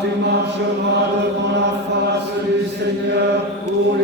Tu marcheras devant la face du Seigneur pour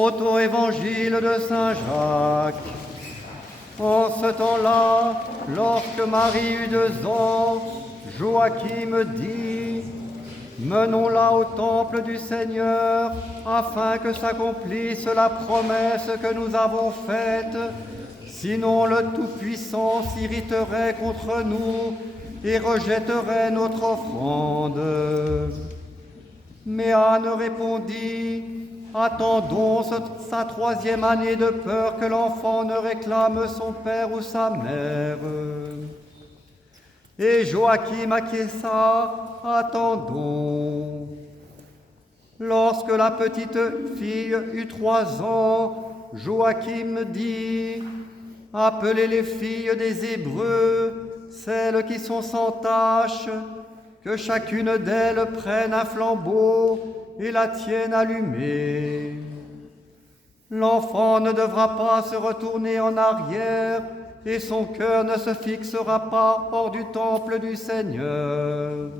Proto-évangile de Saint Jacques. En ce temps-là, lorsque Marie eut 2 ans, Joachim dit: menons-la au temple du Seigneur, afin que s'accomplisse la promesse que nous avons faite. Sinon le Tout-Puissant s'irriterait contre nous et rejetterait notre offrande. Mais Anne répondit: attendons sa 3e année de peur que l'enfant ne réclame son père ou sa mère. Et Joachim acquiesça: attendons. Lorsque la petite fille eut 3 ans, Joachim dit: appelez les filles des Hébreux, celles qui sont sans tache, que chacune d'elles prenne un flambeau et la tienne allumée. L'enfant ne devra pas se retourner en arrière, et son cœur ne se fixera pas hors du temple du Seigneur.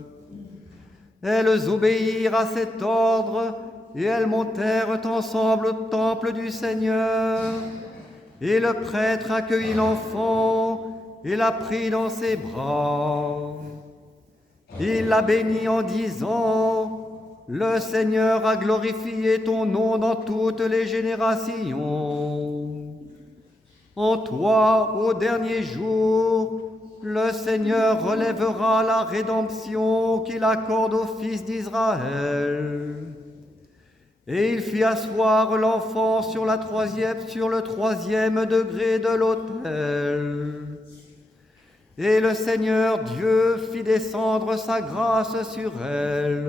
Elles obéirent à cet ordre, et elles montèrent ensemble au temple du Seigneur. Et le prêtre accueillit l'enfant et l'a pris dans ses bras. Il la bénit en disant: le Seigneur a glorifié ton nom dans toutes les générations. En toi, au dernier jour, le Seigneur relèvera la rédemption qu'il accorde aux fils d'Israël. Et il fit asseoir l'enfant sur le 3e degré de l'autel. Et le Seigneur Dieu fit descendre sa grâce sur elle.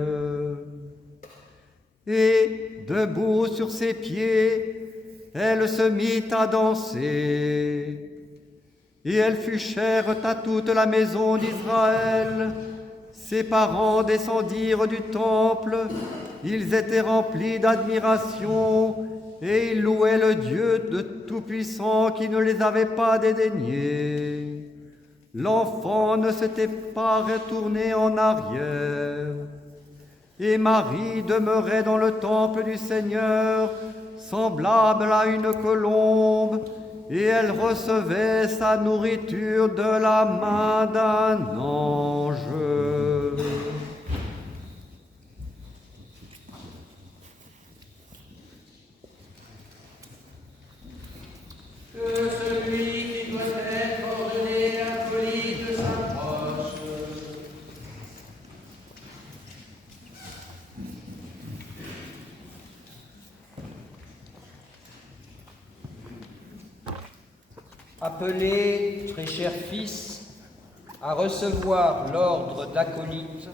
Et, debout sur ses pieds, elle se mit à danser. Et elle fut chère à toute la maison d'Israël. Ses parents descendirent du temple. Ils étaient remplis d'admiration et ils louaient le Dieu de Tout-Puissant qui ne les avait pas dédaignés. L'enfant ne s'était pas retourné en arrière. Et Marie demeurait dans le temple du Seigneur, semblable à une colombe, et elle recevait sa nourriture de la main d'un ange. Que celui qui doit être ordonné acolyte s'approche. Appelé, très cher fils, à recevoir l'ordre d'acolyte,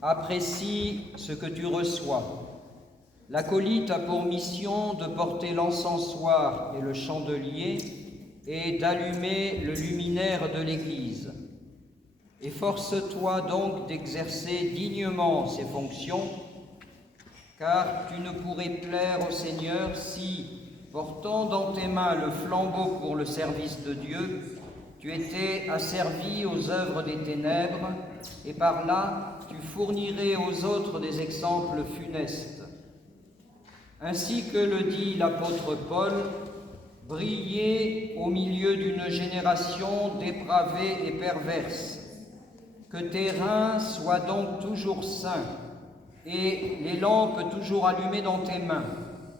apprécie ce que tu reçois. L'acolyte a pour mission de porter l'encensoir et le chandelier et d'allumer le luminaire de l'Église. Efforce-toi donc d'exercer dignement ces fonctions, car tu ne pourrais plaire au Seigneur si, portant dans tes mains le flambeau pour le service de Dieu, tu étais asservi aux œuvres des ténèbres, et par là tu fournirais aux autres des exemples funestes. Ainsi que le dit l'apôtre Paul, « Brillez au milieu d'une génération dépravée et perverse. Que tes reins soient donc toujours sains, et les lampes toujours allumées dans tes mains,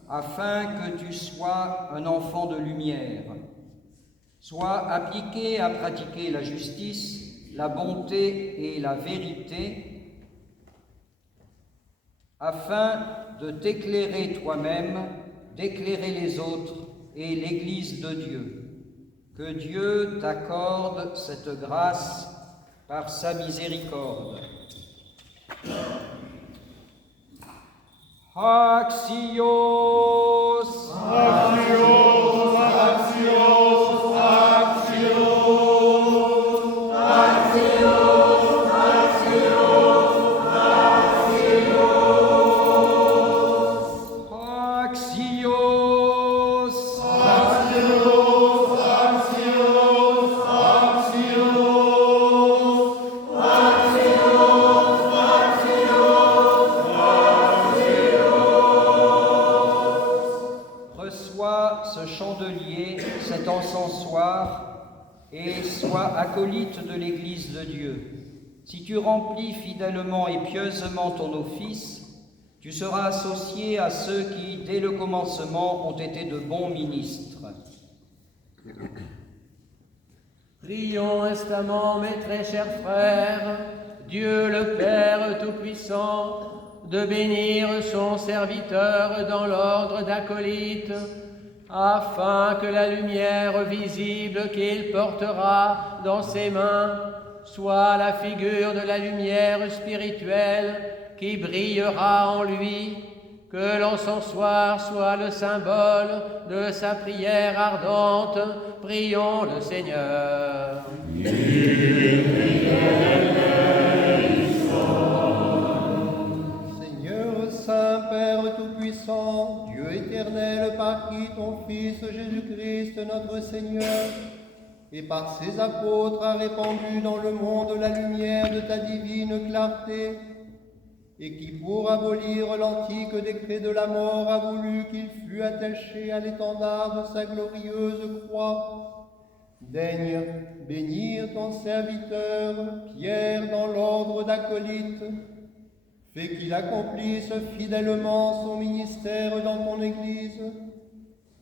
afin que tu sois un enfant de lumière. Sois appliqué à pratiquer la justice, la bonté et la vérité, afin de t'éclairer toi-même, d'éclairer les autres et l'Église de Dieu. Que Dieu t'accorde cette grâce par sa miséricorde. Axios, Axios, Axios, Axios, Axios, Axios, Axios, Axios, Axios, et sois acolyte de l'Église de Dieu. Si tu remplis fidèlement et pieusement ton office, tu seras associé à ceux qui, dès le commencement, ont été de bons ministres. Prions instamment, mes très chers frères, Dieu le Père Tout-Puissant, de bénir son serviteur dans l'ordre d'acolyte, afin que la lumière visible qu'il portera dans ses mains soit la figure de la lumière spirituelle qui brillera en lui, que l'encensoir soit le symbole de sa prière ardente. Prions le Seigneur. Seigneur Saint, Père Tout-Puissant, Dieu éternel, par qui ton Fils Jésus-Christ, notre Seigneur, et par ses apôtres a répandu dans le monde la lumière de ta divine clarté, et qui, pour abolir l'antique décret de la mort, a voulu qu'il fût attaché à l'étendard de sa glorieuse croix, daigne bénir ton serviteur, Pierre, dans l'ordre d'acolyte. Fais qu'il accomplisse fidèlement son ministère dans ton Église.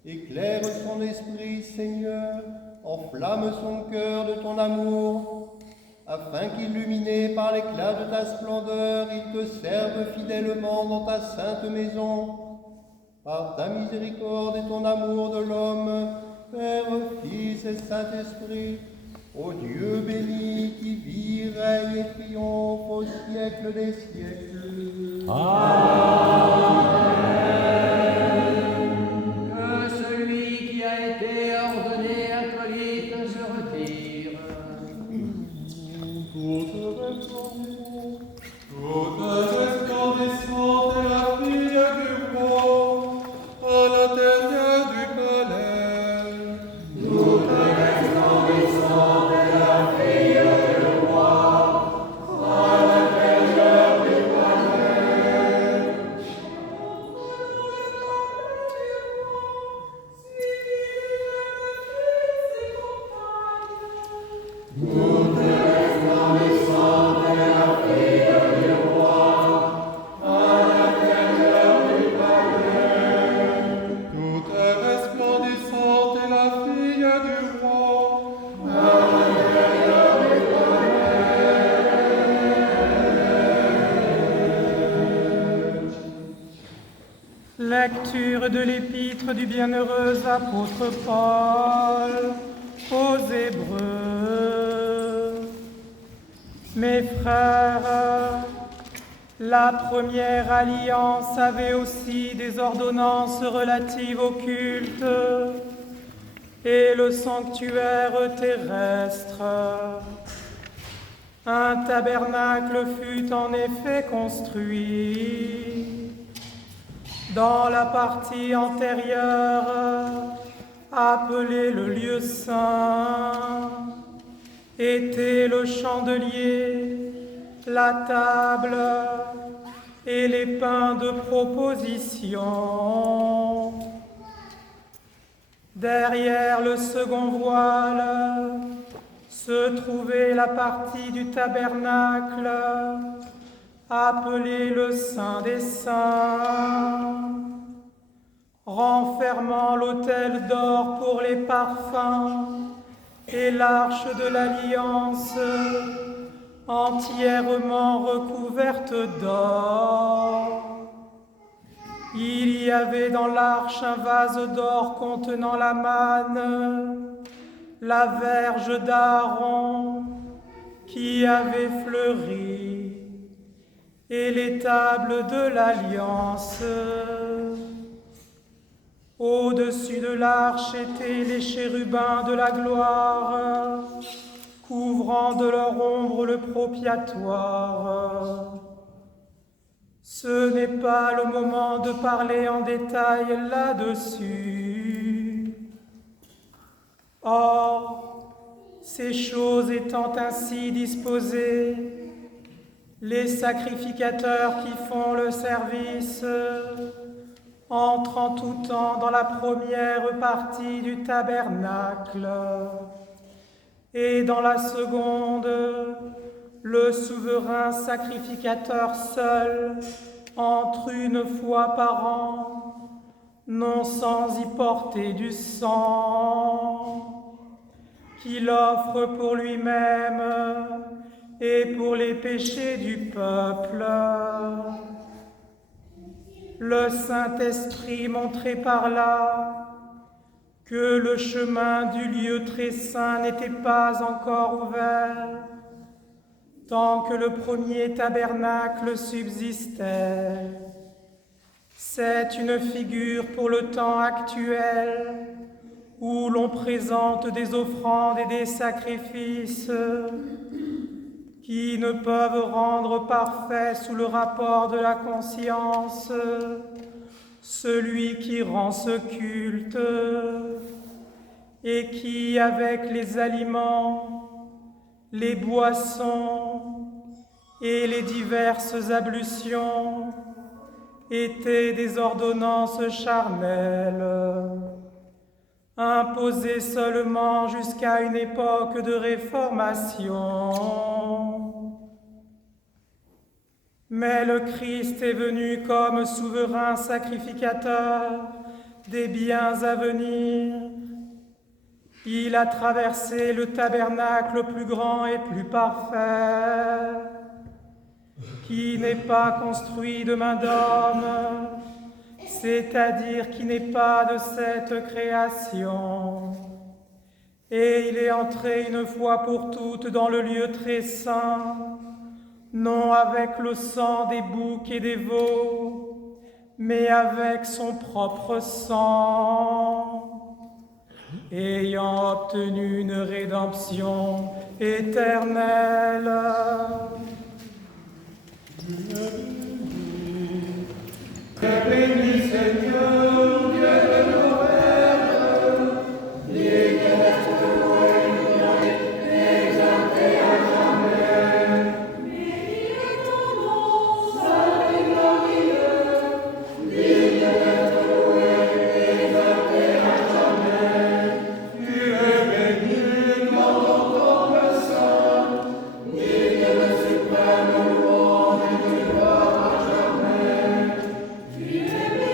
Éclaire son esprit, Seigneur, enflamme son cœur de ton amour, afin qu'illuminé par l'éclat de ta splendeur, il te serve fidèlement dans ta sainte maison, par ta miséricorde et ton amour de l'homme, Père, Fils et Saint-Esprit, ô Dieu béni qui vit, règne et triomphe au siècle des siècles. Que celui qui a été ordonné acolyte se retire. Toute resplendissante est la fille du roi, à l'intérieur du palais. Toute resplendissante est la fille du roi, à l'intérieur du palais. Toute resplendissante est la fille du roi, à l'intérieur du palais. Toute resplendissante est la fille du roi, à l'intérieur du palais. Lecture de l'épître du bienheureux apôtre Paul aux Hébreux. Mes frères, la première alliance avait aussi des ordonnances relatives au culte et le sanctuaire terrestre. Un tabernacle fut en effet construit. Dans la partie antérieure, appelée le lieu saint, était le chandelier, la table et les pains de proposition. Derrière le second voile se trouvait la partie du tabernacle appelée le Saint des Saints, renfermant l'autel d'or pour les parfums et l'arche de l'alliance entièrement recouverte d'or. Il y avait dans l'arche un vase d'or contenant la manne, la verge d'Aaron qui avait fleuri, et les tables de l'Alliance. Au-dessus de l'arche étaient les chérubins de la gloire, couvrant de leur ombre le propiatoire. Ce n'est pas le moment de parler en détail là-dessus. Or, ces choses étant ainsi disposées, les sacrificateurs qui font le service entrent en tout temps dans la première partie du tabernacle, et dans la seconde, le souverain sacrificateur seul entre une fois par an, non sans y porter du sang, qu'il offre pour lui-même et pour les péchés du peuple. Le Saint-Esprit montrait par là que le chemin du lieu très saint n'était pas encore ouvert, tant que le premier tabernacle subsistait. C'est une figure pour le temps actuel, où l'on présente des offrandes et des sacrifices qui ne peuvent rendre parfait sous le rapport de la conscience celui qui rend ce culte, et qui, avec les aliments, les boissons et les diverses ablutions, étaient des ordonnances charnelles, imposées seulement jusqu'à une époque de réformation. Mais le Christ est venu comme souverain sacrificateur des biens à venir. Il a traversé le tabernacle plus grand et plus parfait, qui n'est pas construit de main d'homme, c'est-à-dire qui n'est pas de cette création. Et il est entré une fois pour toutes dans le lieu très saint, non avec le sang des boucs et des veaux, mais avec son propre sang, ayant obtenu une rédemption éternelle. Béni Seigneur, Dieu de nos pères, digne d'être loué, exalté à jamais. Béni est ton nom, saint et glorieux, digne d'être loué, exalté à jamais. Tu es béni dans ton temple saint, digne de suprême louange et de gloire à jamais. Tu es béni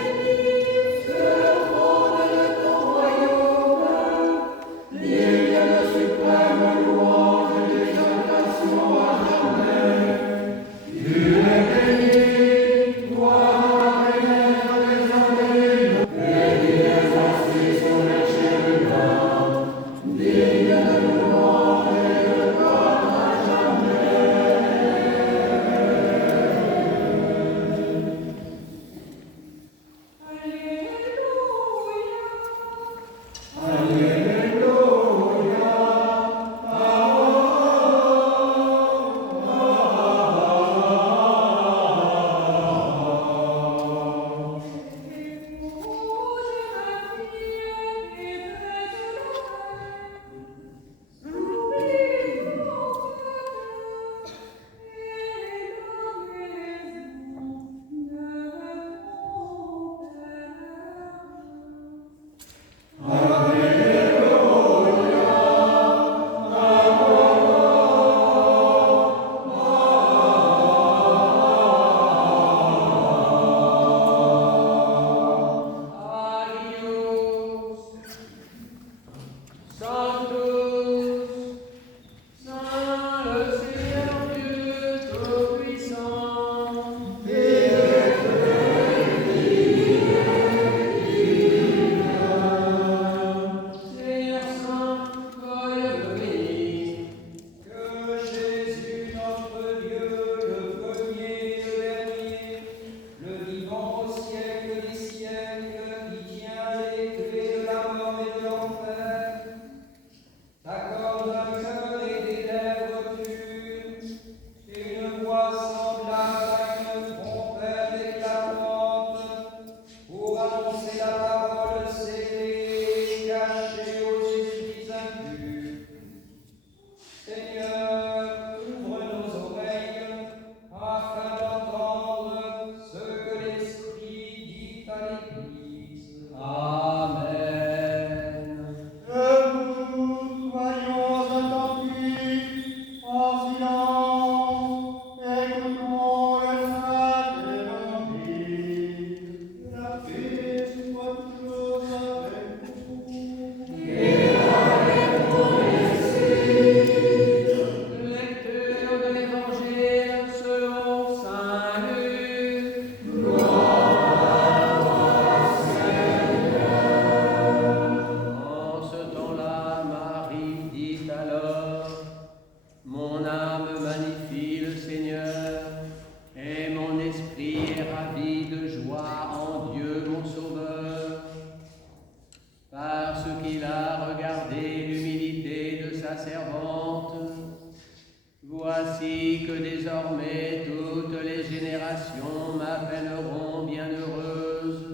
que désormais toutes les générations m'appelleront bienheureuse.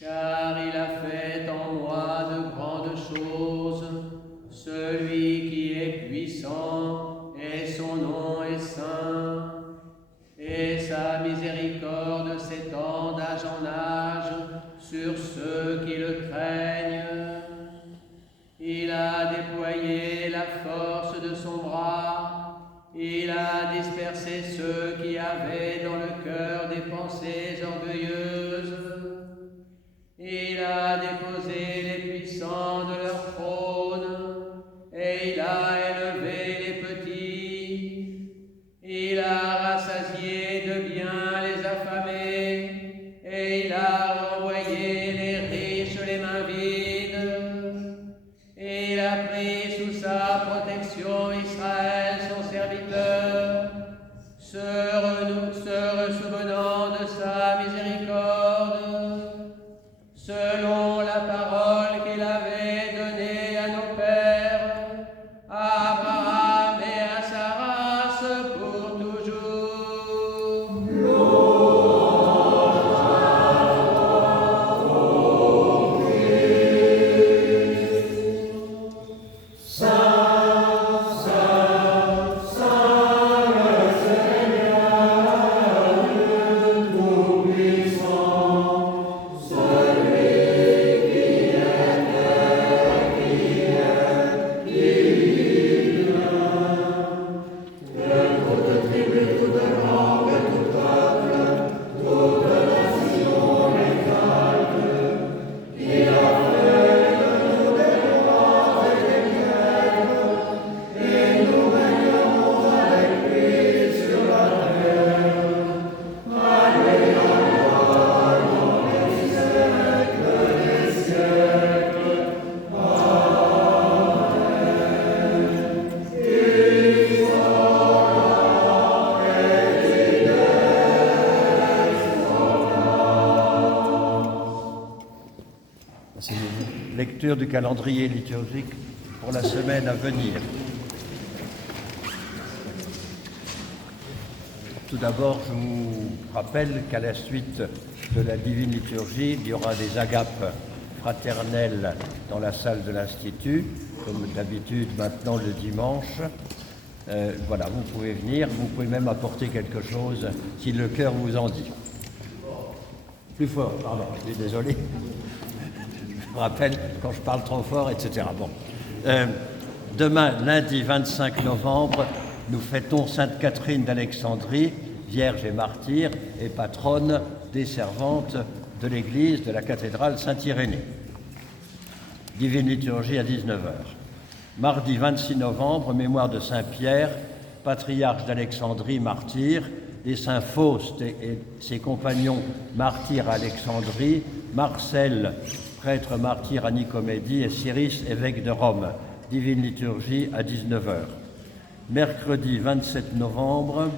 Car il a fait en moi de grandes choses, celui qui est puissant, et son nom est saint. Et sa miséricorde s'étend d'âge en âge sur ceux qui le craignent. Il a déployé la force de son bras, il a dispersé ceux qui avaient dans le cœur des pensées orgueilleuses. Il a déposé les puissants de leur trône, et il a élevé les petits. Il a rassasié de bien les affamés, et il a renvoyé les riches les mains vides. Et il a pris sous sa protection Israël, son serviteur, se ressouvenant de sa miséricorde, selon la parole qu'il avait donnée à nos pères, à Abraham et à sa race pour toujours. Lecture du calendrier liturgique pour la semaine à venir. Tout d'abord, je vous rappelle qu'à la suite de la Divine Liturgie, il y aura des agapes fraternelles dans la salle de l'Institut, comme d'habitude maintenant le dimanche. Voilà, vous pouvez venir, vous pouvez même apporter quelque chose si le cœur vous en dit. Plus fort, pardon, je suis désolé. Je me rappelle quand je parle trop fort, etc. Bon. Demain, lundi 25 novembre, nous fêtons Sainte Catherine d'Alexandrie, vierge et martyre, et patronne des servantes de l'église de la cathédrale Saint-Irénée. Divine liturgie à 19h. Mardi 26 novembre, mémoire de Saint-Pierre, patriarche d'Alexandrie, martyr, des saints Faust et ses compagnons martyrs à Alexandrie, Marcel, prêtre martyr à Nicomédie, et Cyrus, évêque de Rome. Divine liturgie à 19h. Mercredi 27 novembre,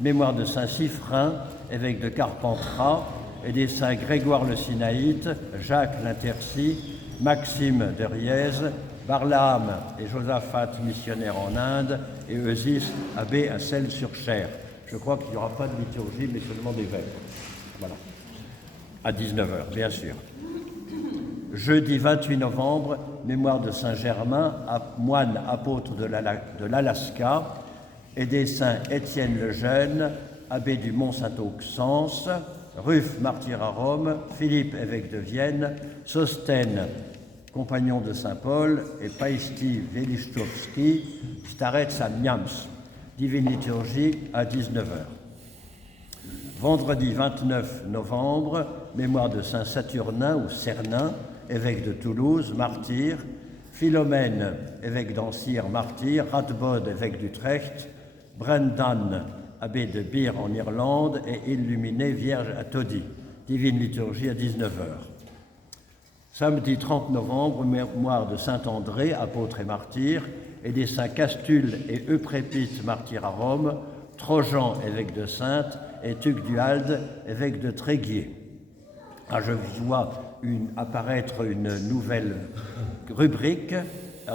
mémoire de saint Siffrin, évêque de Carpentras, et des saints Grégoire le Sinaïte, Jacques l'Interci, Maxime de Riez, Barlaam et Josaphat, missionnaire en Inde, et Eusis, abbé à Celles-sur-Cher. Je crois qu'il n'y aura pas de liturgie, mais seulement des vêpres. Voilà. À 19h, bien sûr. Jeudi 28 novembre, mémoire de Saint-Germain, moine apôtre de l'Alaska, et des saints Étienne le Jeune, abbé du Mont-Saint-Auxence, Ruf, martyr à Rome, Philippe, évêque de Vienne, Sostène, compagnon de Saint-Paul, et Paisti Welichowski, Starec à Miams. Divine liturgie à 19h. Vendredi 29 novembre, mémoire de Saint Saturnin ou Cernin, évêque de Toulouse, martyr, Philomène, évêque d'Ancire, martyr, Radbod, évêque d'Utrecht, Brendan, abbé de Beer en Irlande, et illuminé vierge à Todi. Divine liturgie à 19h. Samedi 30 novembre, mémoire de Saint André, apôtre et martyr, et des saints Castule et Euprépite, martyrs à Rome, Trojan, évêque de Saintes, et Tugduald, évêque de Tréguier. Je vois apparaître une nouvelle rubrique,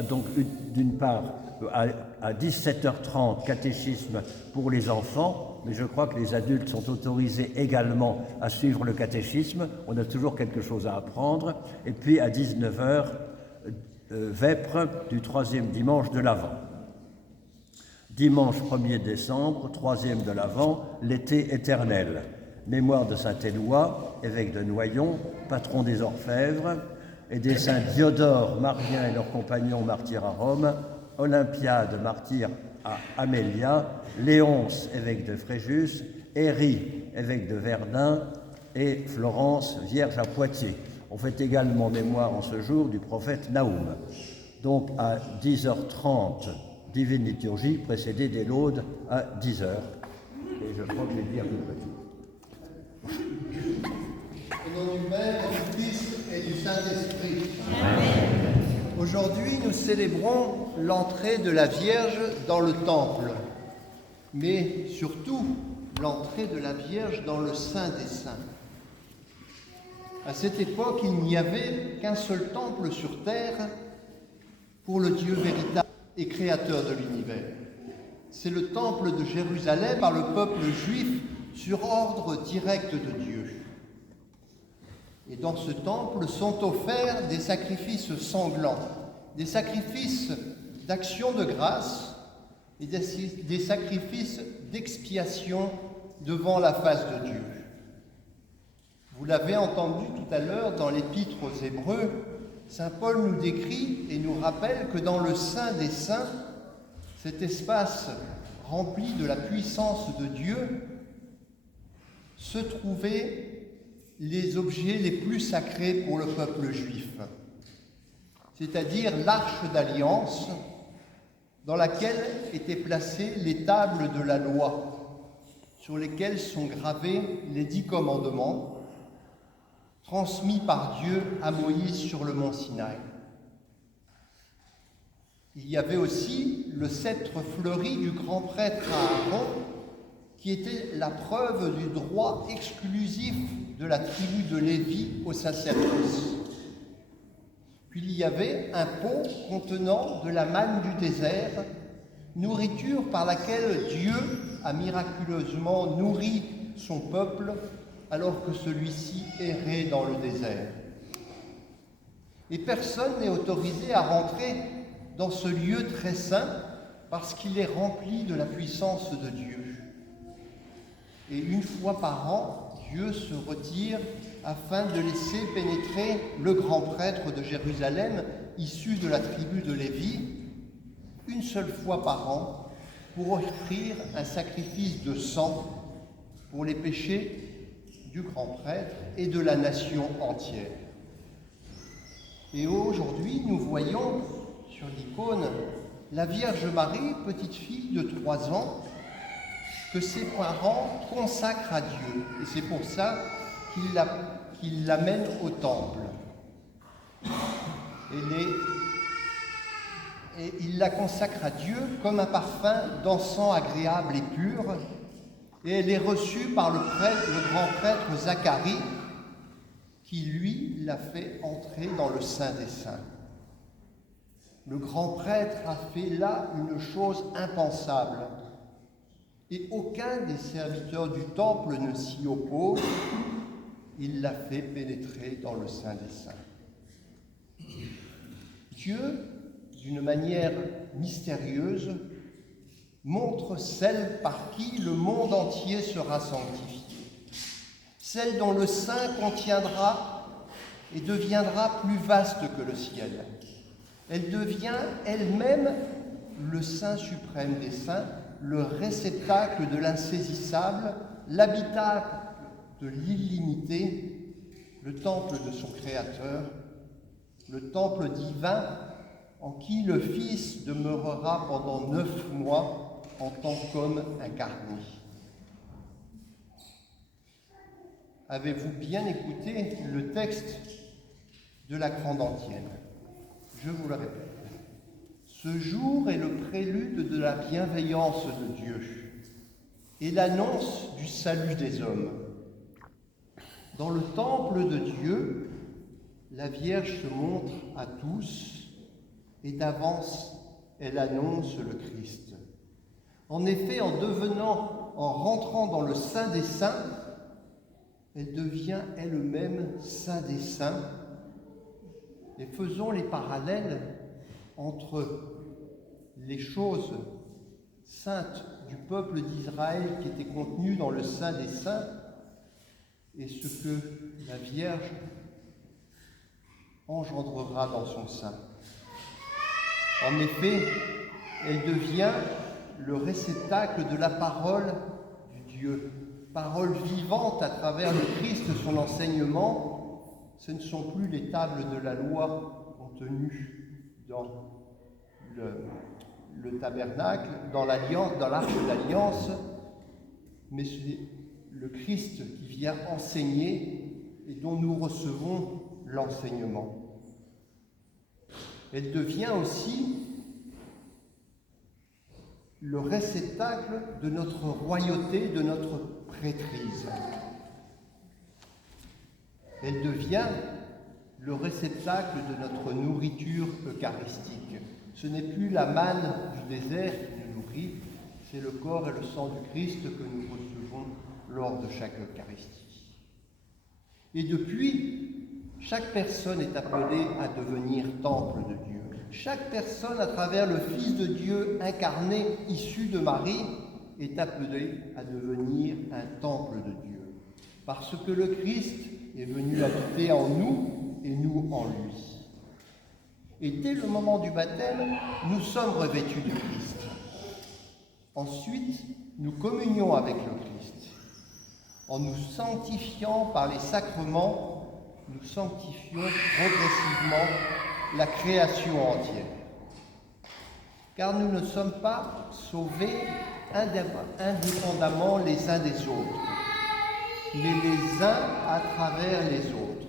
donc d'une part à 17h30, catéchisme pour les enfants, mais je crois que les adultes sont autorisés également à suivre le catéchisme. On a toujours quelque chose à apprendre. Et puis à 19h, vêpres du troisième dimanche de l'Avent. Dimanche 1er décembre, troisième de l'Avent, l'été éternel. Mémoire de saint Éloi, évêque de Noyon, patron des orfèvres, et des saints Diodore, Marien et leurs compagnons martyrs à Rome, Olympiade, martyr à Amélia, Léonce, évêque de Fréjus, Héry, évêque de Verdun, et Florence, vierge à Poitiers. On fait également mémoire en ce jour du prophète Naoum. Donc à 10h30, divine liturgie, précédée des laudes à 10h. Et je crois que j'ai dit à peu près tout. Au nom du Père, du Fils et du Saint-Esprit. Aujourd'hui, nous célébrons l'entrée de la Vierge dans le Temple, mais surtout l'entrée de la Vierge dans le Saint des Saints. À cette époque, il n'y avait qu'un seul temple sur terre pour le Dieu véritable et créateur de l'univers. C'est le temple de Jérusalem par le peuple juif sur ordre direct de Dieu. Et dans ce temple sont offerts des sacrifices sanglants, des sacrifices d'action de grâce et des sacrifices d'expiation devant la face de Dieu. Vous l'avez entendu tout à l'heure dans l'Épître aux Hébreux, saint Paul nous décrit et nous rappelle que dans le Saint des Saints, cet espace rempli de la puissance de Dieu, se trouvaient les objets les plus sacrés pour le peuple juif, c'est-à-dire l'arche d'alliance dans laquelle étaient placées les tables de la loi, sur lesquelles sont gravés les 10 commandements, transmis par Dieu à Moïse sur le mont Sinaï. Il y avait aussi le sceptre fleuri du grand prêtre Aaron, qui était la preuve du droit exclusif de la tribu de Lévi au sacerdoce. Puis il y avait un pot contenant de la manne du désert, nourriture par laquelle Dieu a miraculeusement nourri son peuple alors que celui-ci errait dans le désert. Et personne n'est autorisé à rentrer dans ce lieu très saint parce qu'il est rempli de la puissance de Dieu. Et une fois par an, Dieu se retire afin de laisser pénétrer le grand prêtre de Jérusalem, issu de la tribu de Lévi, une seule fois par an, pour offrir un sacrifice de sang pour les péchés du grand prêtre et de la nation entière. Et aujourd'hui, nous voyons sur l'icône la Vierge Marie, petite fille de 3 ans, que ses parents consacrent à Dieu. Et c'est pour ça qu'ils l'amènent au temple. Et il la consacre à Dieu comme un parfum d'encens agréable et pur. Et elle est reçue par le grand prêtre Zacharie, qui, lui, l'a fait entrer dans le Saint des Saints. Le grand prêtre a fait là une chose impensable. Et aucun des serviteurs du temple ne s'y oppose, il l'a fait pénétrer dans le Saint des Saints. Dieu, d'une manière mystérieuse, montre celle par qui le monde entier sera sanctifié, celle dont le sein contiendra et deviendra plus vaste que le ciel. Elle devient elle-même le Saint suprême des saints, le réceptacle de l'insaisissable, l'habitacle de l'illimité, le temple de son Créateur, le temple divin en qui le Fils demeurera pendant 9 mois en tant qu'homme incarné. Avez-vous bien écouté le texte de la Grande Antienne? Je vous le répète. Ce jour est le prélude de la bienveillance de Dieu et l'annonce du salut des hommes. Dans le temple de Dieu, la Vierge se montre à tous et d'avance elle annonce le Christ. En effet, en rentrant dans le Saint des Saints, elle devient elle-même Saint des Saints. Et faisons les parallèles entre les choses saintes du peuple d'Israël qui étaient contenues dans le Saint des Saints et ce que la Vierge engendrera dans son sein. En effet, elle devient le réceptacle de la parole du Dieu, parole vivante à travers le Christ, son enseignement. Ce ne sont plus les tables de la loi contenues dans le tabernacle, dans l'alliance, dans l'arche d'alliance, mais c'est le Christ qui vient enseigner et dont nous recevons l'enseignement. Elle devient aussi le réceptacle de notre royauté, de notre prêtrise. Elle devient le réceptacle de notre nourriture eucharistique. Ce n'est plus la manne du désert qui nous nourrit, c'est le corps et le sang du Christ que nous recevons lors de chaque Eucharistie. Et depuis, chaque personne est appelée à devenir temple de Dieu. Chaque personne, à travers le Fils de Dieu incarné, issu de Marie, est appelée à devenir un temple de Dieu. Parce que le Christ est venu habiter en nous et nous en lui. Et dès le moment du baptême, nous sommes revêtus du Christ. Ensuite, nous communions avec le Christ. En nous sanctifiant par les sacrements, nous sanctifions progressivement la création entière. Car nous ne sommes pas sauvés indépendamment les uns des autres, mais les uns à travers les autres.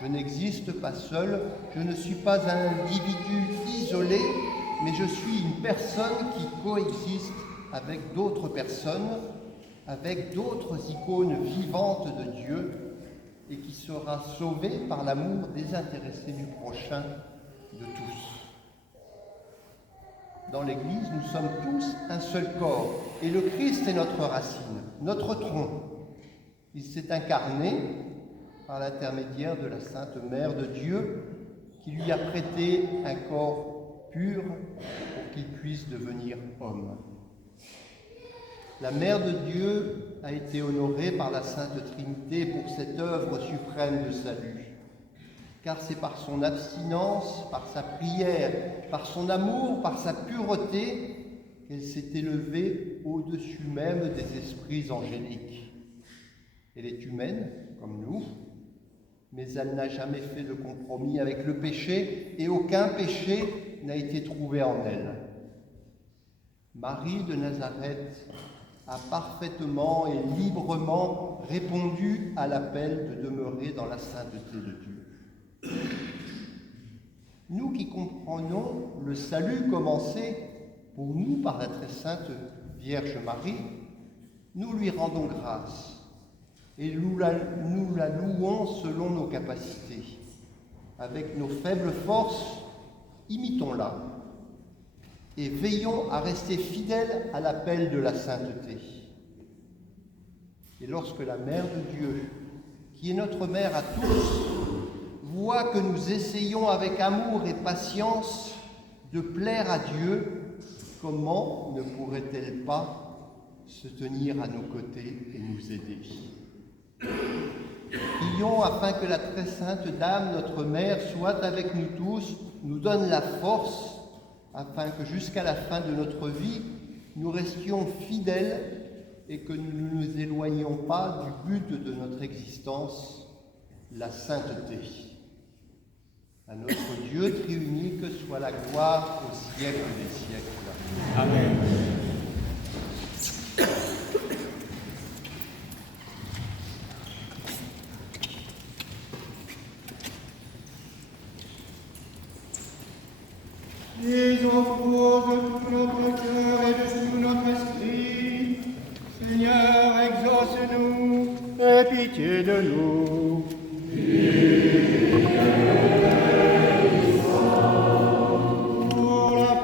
Je n'existe pas seul, je ne suis pas un individu isolé, mais je suis une personne qui coexiste avec d'autres personnes, avec d'autres icônes vivantes de Dieu, et qui sera sauvée par l'amour désintéressé du prochain de tous. Dans l'Église, nous sommes tous un seul corps, et le Christ est notre racine, notre tronc. Il s'est incarné par l'intermédiaire de la Sainte Mère de Dieu, qui lui a prêté un corps pur pour qu'il puisse devenir homme. La Mère de Dieu a été honorée par la Sainte Trinité pour cette œuvre suprême de salut, car c'est par son abstinence, par sa prière, par son amour, par sa pureté, qu'elle s'est élevée au-dessus même des esprits angéliques. Elle est humaine, comme nous, mais elle n'a jamais fait de compromis avec le péché, et aucun péché n'a été trouvé en elle. Marie de Nazareth a parfaitement et librement répondu à l'appel de demeurer dans la sainteté de Dieu. Nous qui comprenons le salut commencé pour nous par la très sainte Vierge Marie, nous lui rendons grâce et nous la louons selon nos capacités. Avec nos faibles forces, imitons-la et veillons à rester fidèles à l'appel de la sainteté. Et lorsque la Mère de Dieu, qui est notre Mère à tous, voit que nous essayons avec amour et patience de plaire à Dieu, comment ne pourrait-elle pas se tenir à nos côtés et nous aider ? Prions afin que la très sainte Dame, notre Mère, soit avec nous tous, nous donne la force, afin que jusqu'à la fin de notre vie, nous restions fidèles et que nous ne nous éloignions pas du but de notre existence, la sainteté. À notre Dieu triunique soit la gloire au siècle des siècles. Amen. Disons pour de tout notre cœur et de tout notre esprit, Seigneur, exauce-nous et pitié de nous. Pour la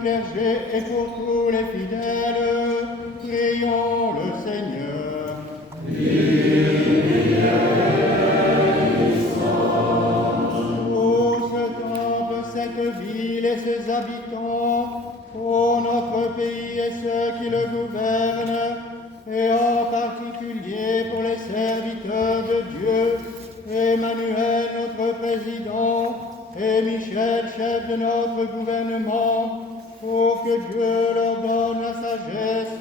clergé et pour tous les fidèles, prions le Seigneur. Ô ce temple, cette ville et ses habitants, ô notre pays et ceux qui le gouvernent, et en particulier pour les serviteurs de Dieu, Emmanuel, notre président, et Michel, chef de notre gouvernement, pour que Dieu leur donne la sagesse,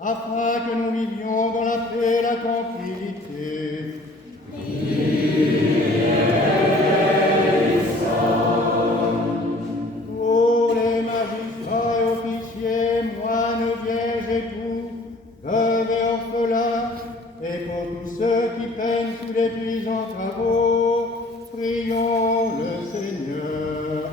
afin que nous vivions dans la paix et la tranquillité. Pour les magistrats et officiers, moines, vierges, époux, veuves et orphelins, et pour tous ceux qui peinent sous d'épuisants travaux, prions le Seigneur.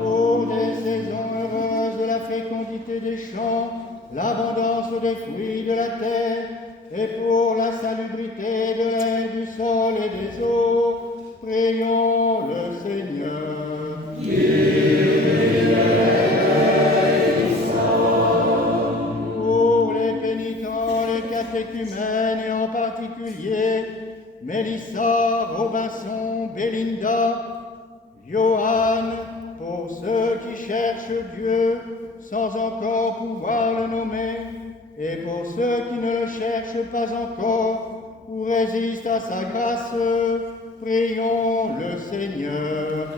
Pour des saisons heureuses de la fécondité des champs, l'abondance des fruits de la terre, et pour la salubrité de l'air, du sol et des eaux, prions le Seigneur. Pour les pénitents, les catéchumènes et en particulier Mélissa, Robinson, Bélinda, Johan, pour ceux qui cherchent Dieu sans encore pouvoir le nommer, et pour ceux qui ne le cherchent pas encore ou résistent à sa grâce, prions le Seigneur.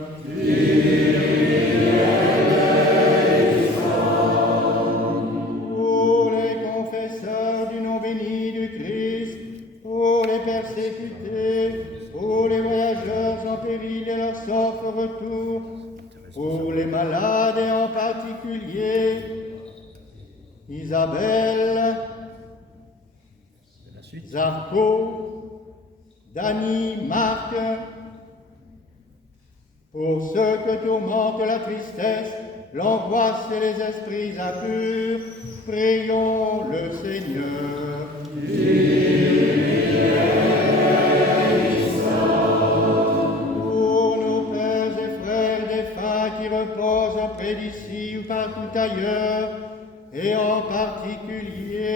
Pour les confesseurs du nom béni du Christ, pour les persécutés, pour les voyageurs en péril et leur sauf retour, pour les malades et en particulier Isabelle, Zarco, Dany, Marc, pour ceux que tourmente la tristesse, l'angoisse et les esprits impurs, prions le Seigneur. Pour nos frères et frères défunts qui reposent auprès d'ici ou partout ailleurs, et en particulier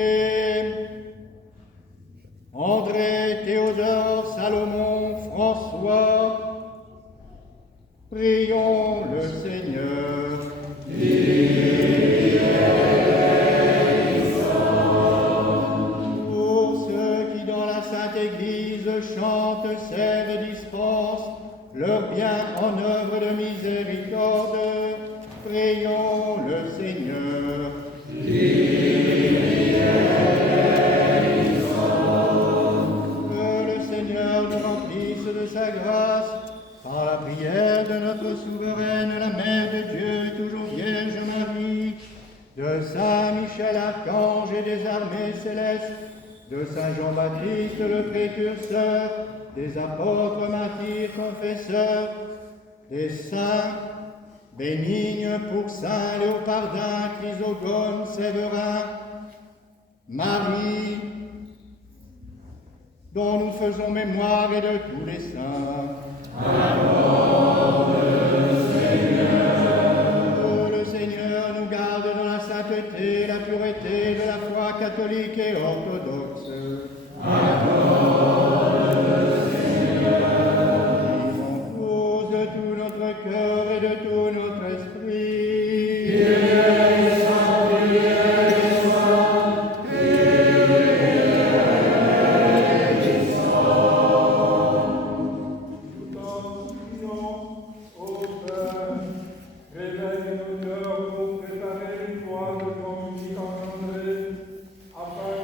André, Théodore, Salomon, François, prions le Seigneur. Pour ceux qui dans la Sainte Église chantent, servent et dispensent leur bien en œuvre de miséricorde, prions le Seigneur. Que le Seigneur nous remplisse de sa grâce, par la prière de notre souveraine, la Mère de Dieu, toujours Vierge Marie, de Saint Michel Archange et des armées célestes, de Saint Jean-Baptiste le précurseur, des apôtres, martyrs, confesseurs, des saints, Bénigne, Pourçain, Léopardin, Chrysogone, Séverin, Marie, dont nous faisons mémoire, et de tous les saints. Que le Seigneur nous garde dans la sainteté, la pureté de la foi catholique et orthodoxe. Vivons tous de tout notre cœur et de tout notre esprit. Réveille nos cœurs pour préparer une foi de ton unique engendré, afin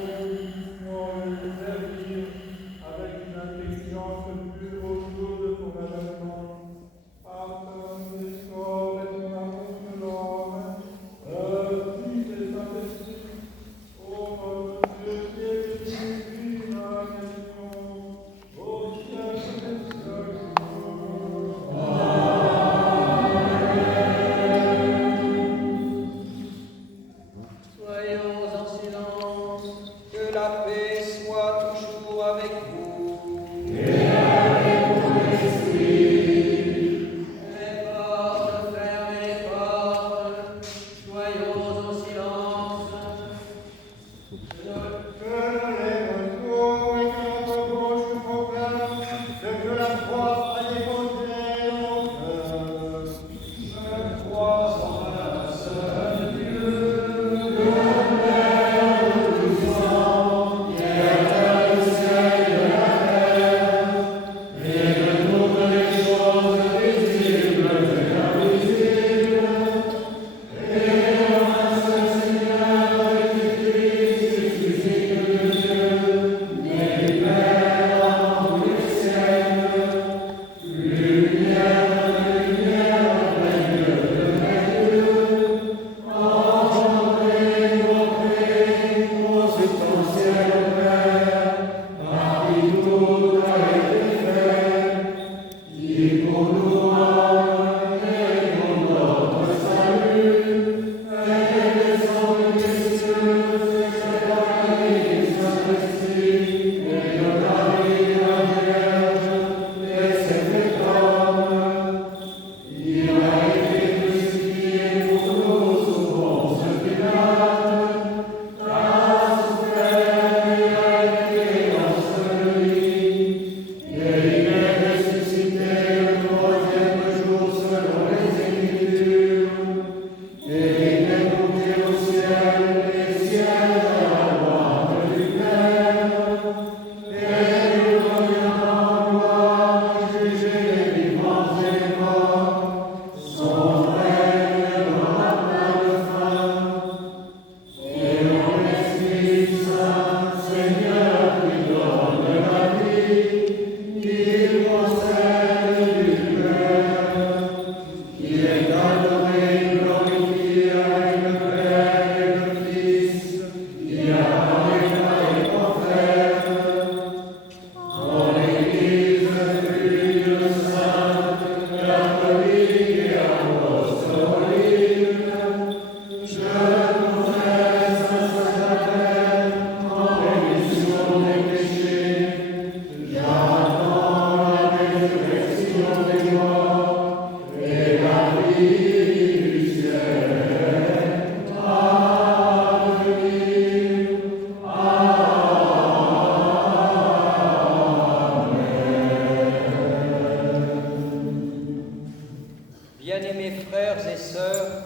Bien-aimés frères et sœurs,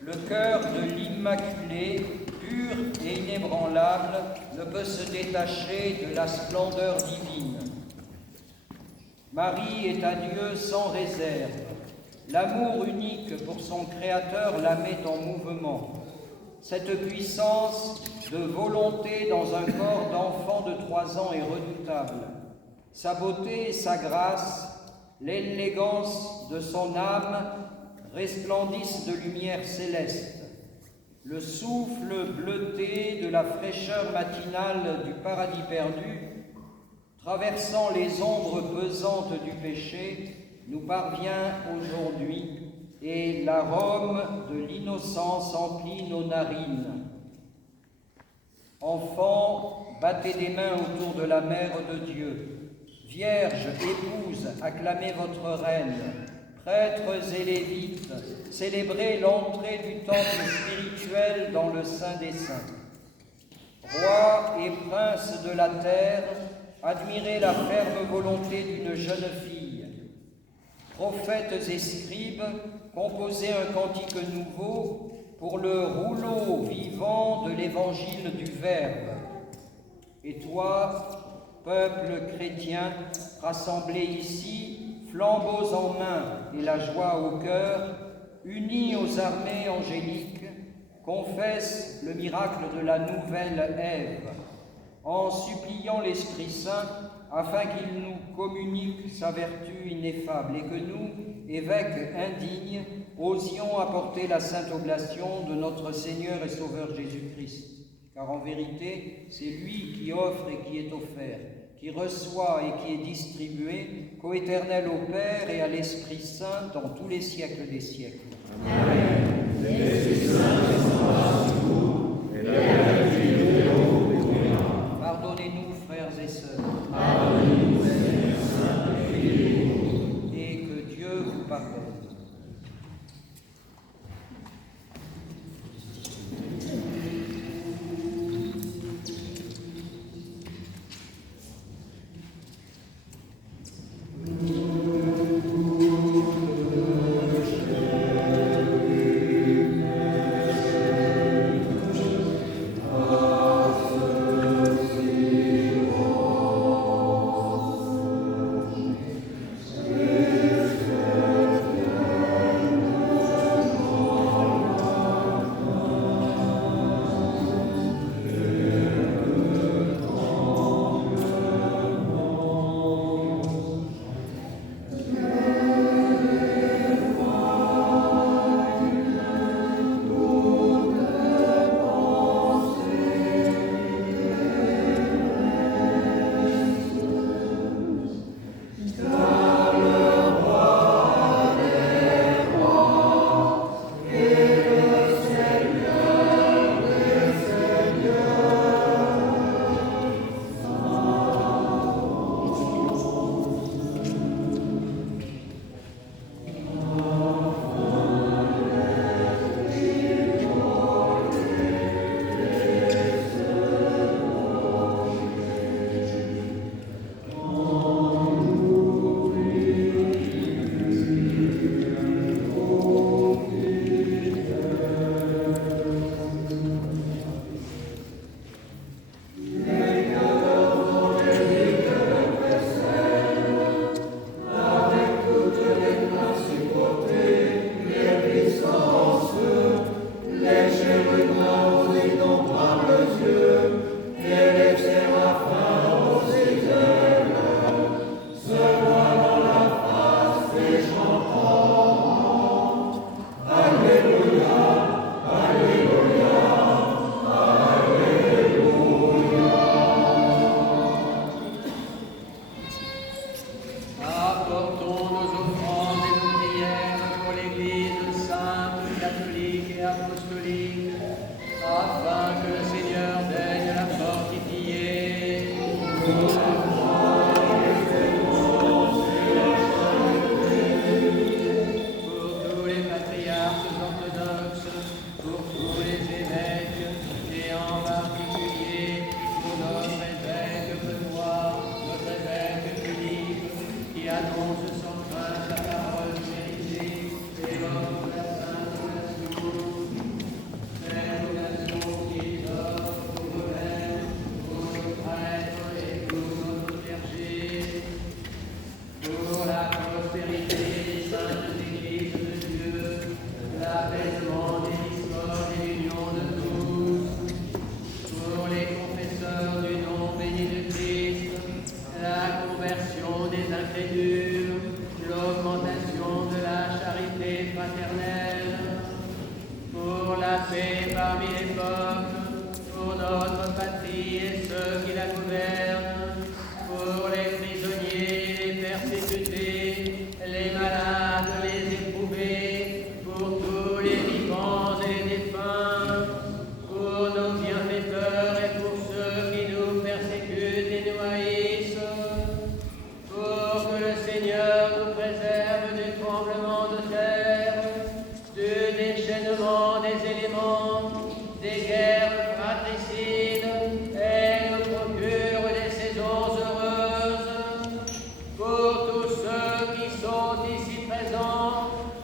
le cœur de l'Immaculée, pur et inébranlable, ne peut se détacher de la splendeur divine. Marie est à Dieu sans réserve. L'amour unique pour son Créateur la met en mouvement. Cette puissance de volonté dans un corps d'enfant de 3 ans est redoutable. Sa beauté et sa grâce, l'élégance de son âme resplendissent de lumière céleste. Le souffle bleuté de la fraîcheur matinale du paradis perdu, traversant les ombres pesantes du péché, nous parvient aujourd'hui et l'arôme de l'innocence emplit nos narines. Enfants, battez des mains autour de la Mère de Dieu. Vierge, épouse, acclamez votre reine. Prêtres et lévites, célébrez l'entrée du temple spirituel dans le Saint des Saints. Rois et princes de la terre, admirez la ferme volonté d'une jeune fille. Prophètes et scribes, composez un cantique nouveau pour le rouleau vivant de l'évangile du Verbe. Et toi, peuple chrétien, rassemblé ici, flambeaux en main et la joie au cœur, unis aux armées angéliques, confesse le miracle de la nouvelle Ève, en suppliant l'Esprit Saint afin qu'il nous communique sa vertu ineffable et que nous, évêques indignes, osions apporter la sainte oblation de notre Seigneur et Sauveur Jésus-Christ. Car en vérité, c'est lui qui offre et qui est offert, qui reçoit et qui est distribué, coéternel au Père et à l'Esprit Saint dans tous les siècles des siècles. Amen. Pardonnez-nous, frères et sœurs. Et que Dieu vous pardonne. préserve du tremblement de terre, du déchaînement des éléments, des guerres fratricides, et nous procure des saisons heureuses. Pour tous ceux qui sont ici présents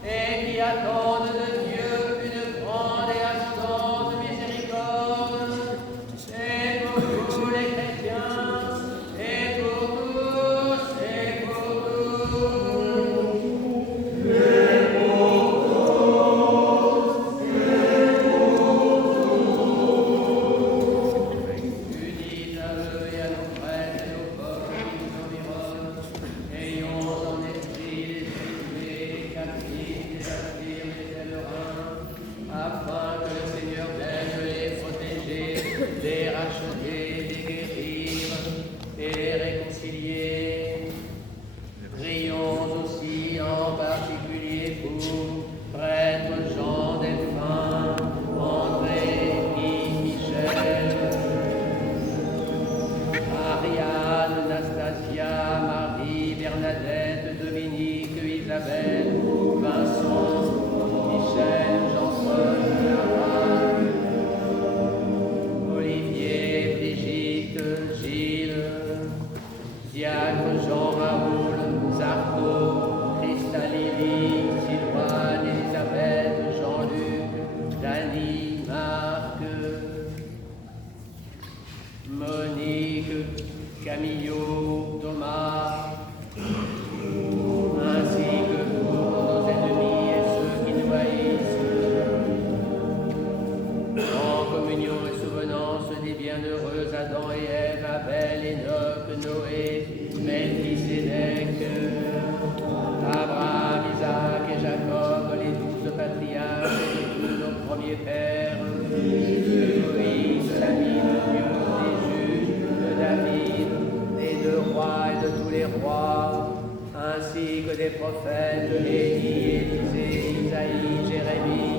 et qui attendent de Dieu une grande et abondante miséricorde, et pour tous les chrétiens, et pour tous, et pour tous. Unis à eux et à nos frères et aux corps qui nous environnent, ayons en esprit les étrangers, les captifs, les affirmes, les pèlerins, afin que le Seigneur daigne les protéger, les racheter, les guérir et les réconcilier. Prions aussi en particulier pour prêtre Jean Delphin, André, Yves, Michel, Ariane, Nastasia, Marie, Bernadette, Dominique, Isabelle, Vincent, Michel, Jean-Paul, Clara, Olivier, Brigitte, Gilles, Diacre Jean-Raoul, Zarco, Christa Lily, Sylvain, Elisabeth, Jean-Luc, Dany, Marc, Monique, Camillo, Thomas, ainsi que pour nos ennemis et ceux qui nous haïssent. En communion et souvenance des bienheureux Adam et Ève, Abel, Enoch, Noé, Melchisédek, Abraham, Isaac et Jacob, les 12 patriarches et tous nos premiers pères, Moïse, l'ami de Dieu, des juges, de David, des deux rois et de tous les rois, ainsi que des prophètes, Élie, Élisée, Isaïe, Jérémie,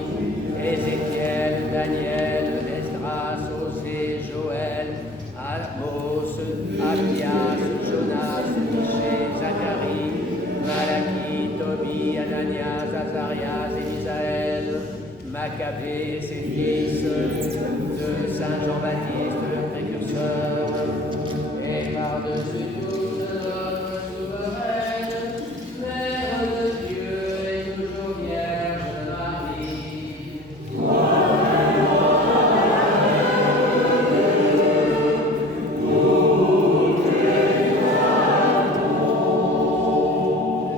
Ézéchiel, Daniel, Esdras, Osée, Joël, Amos, Abias, Jonas, Michée, Zacharie, Malachie, Tobie, Ananias, Azarias, Élisaël, Maccabée et ses fils, de Saint Jean-Baptiste, le précurseur, et par-dessus tout notre souveraine, Mère de Dieu et toujours Vierge Marie.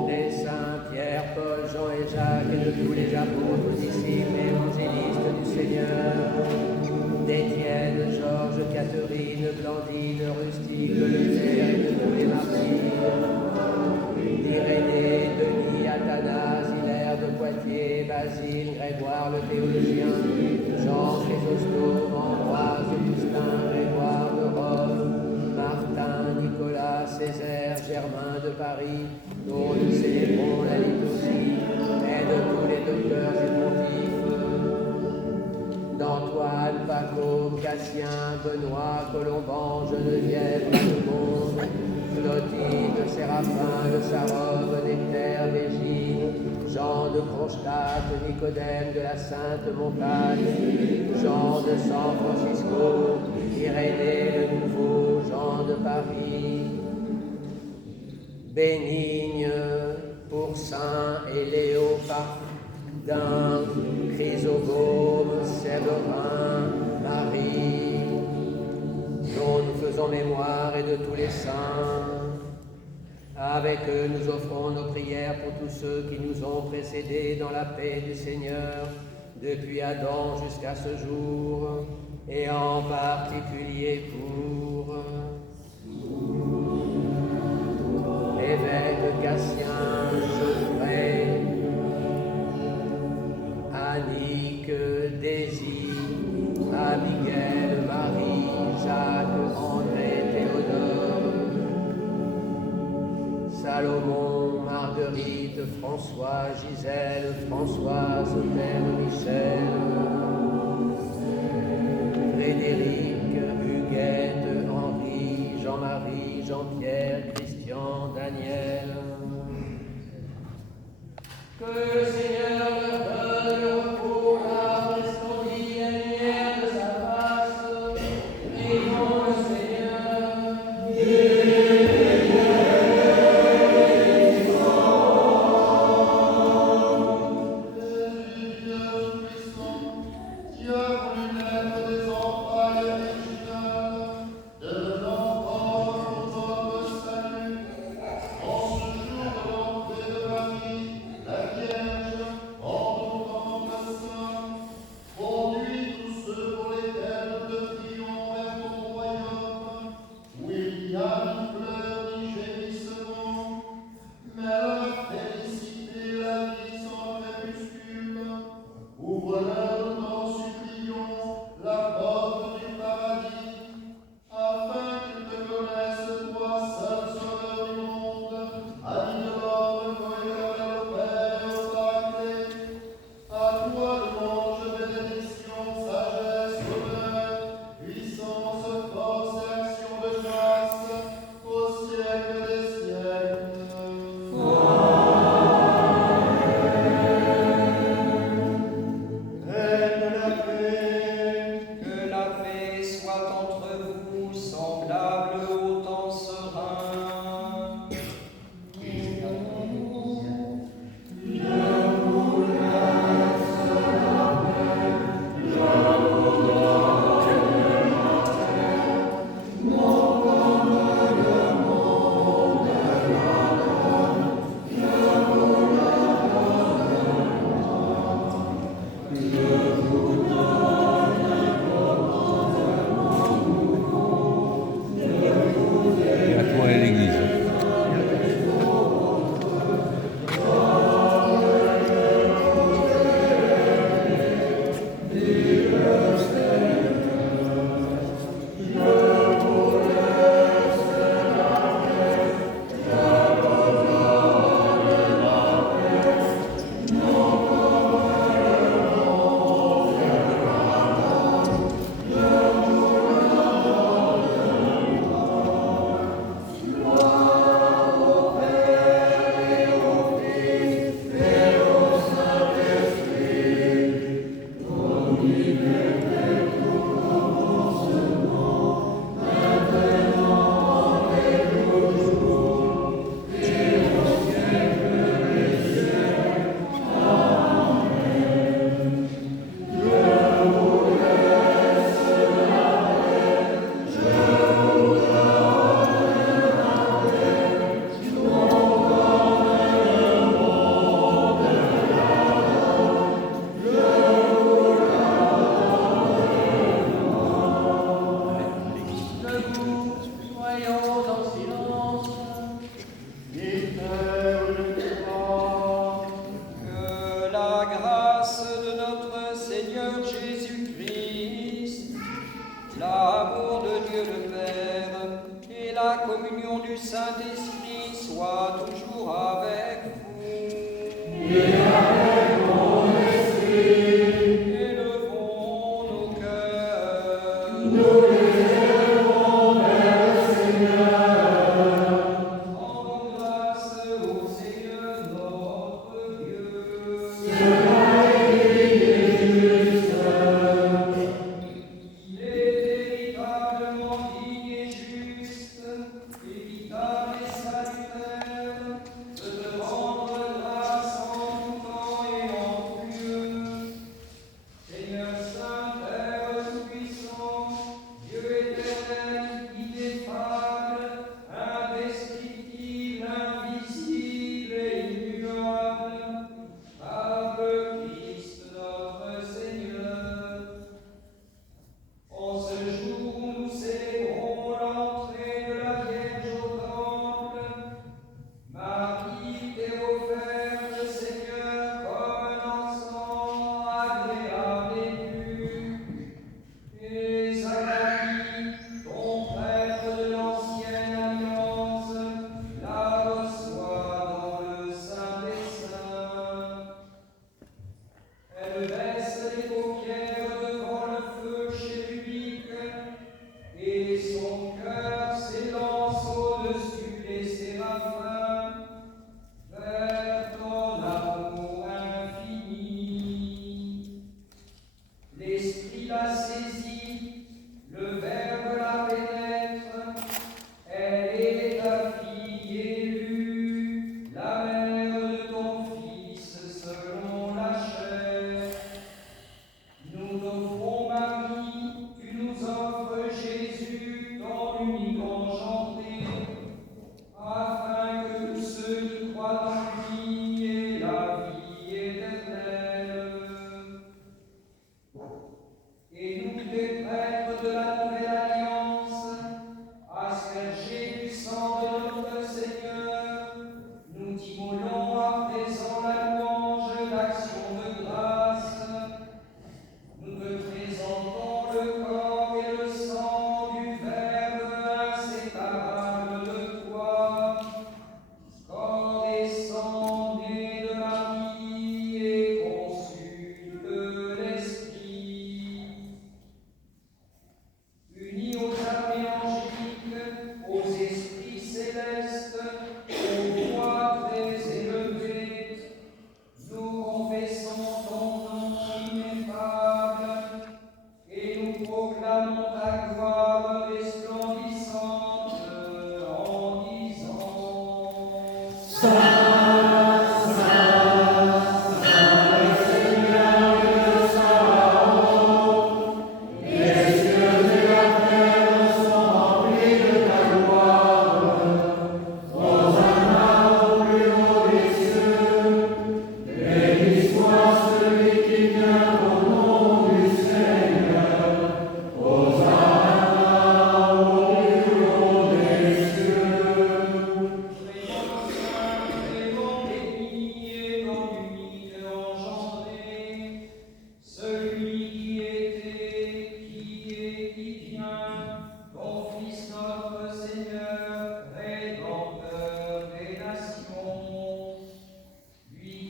Des saints Pierre, Paul, Jean et Jacques et de tous les apôtres, disciples et évangélistes du Seigneur, d'Étienne, Georges, Catherine, Blandine, Rustique, Luther et de tous les martyrs, d'Irénée, Denis, Athanas, Hilaire de Poitiers, Basile, Grégoire le théologien, Jean Chrysostome, Ambroise, Augustin, Grégoire de Rome, Martin, Nicolas, Césaire, Germain de Paris, dont nous célébrons la liturgie, et de tous les docteurs et pontifes, d'Antoine, Paco, Cassien, Benoît, Colomban, Geneviève, Rademonde, Clotilde, Séraphin, de Sarov, Nectaire, Végine, Jean de Kronstadt, Nicodème de la Sainte Montagne, Jean de San Francisco, Irénée le Nouveau, Jean de Paris, Bénigne, pour Saint et Léopardin, Chrysogome, Séverin, Marie, dont nous faisons mémoire et de tous les saints. Avec eux, nous offrons nos prières pour tous ceux qui nous ont précédés dans la paix du Seigneur, depuis Adam jusqu'à ce jour, et en particulier pour l'évêque Cassien, Geoffrey, Annick, Daisy, Abigail, Marie, Jacques, André, Théodore, Salomon, Marguerite, François, Gisèle, Françoise, Père Michel, Frédéric, Huguette, Henri, Jean-Marie, Jean-Pierre, Christian, Daniel,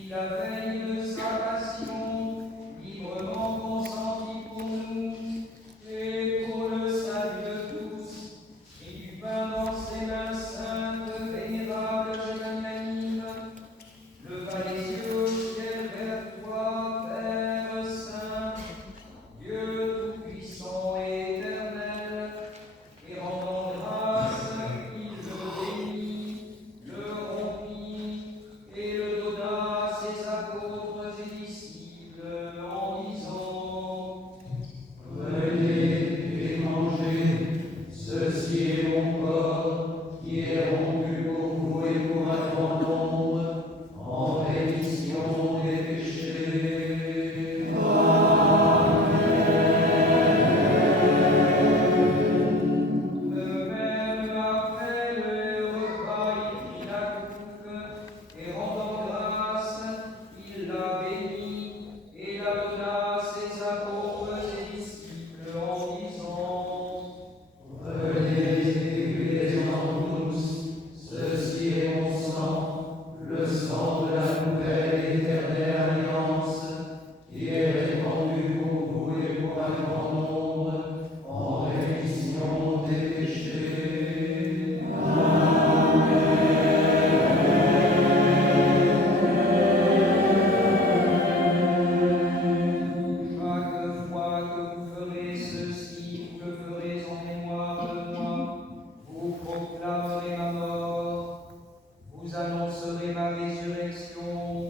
qui, la veille de sa passion, librement consentit pour nous et pour le salut de tous, et du pain dans ses mains saintes, vénérables, magnanimes, leva les yeux au ciel vers toi, Père Saint, Dieu tout-puissant et éternel, et rendant grâce, il le bénit, le rompit et le donna à ses apôtres et disciples en disant: Prenez et mangez, ceci est mon corps qui est rompu pour vous et pour un grand nombre, en rémission des péchés. De même, après le repas, il prit la coupe, et rendant grâce, il la bénit, et la donna à ses apôtres et disciples en disant: Prenez et buvez-en tous, ceci est mon sang, le sang de la nouvelle et éternelle alliance, qui est répandu pour vous et pour un grand nombre, en rémission des péchés. Chaque fois que vous ferez ceci, vous le ferez en mémoire de moi. Vous proclamerez ma mort, vous annoncerez ma résurrection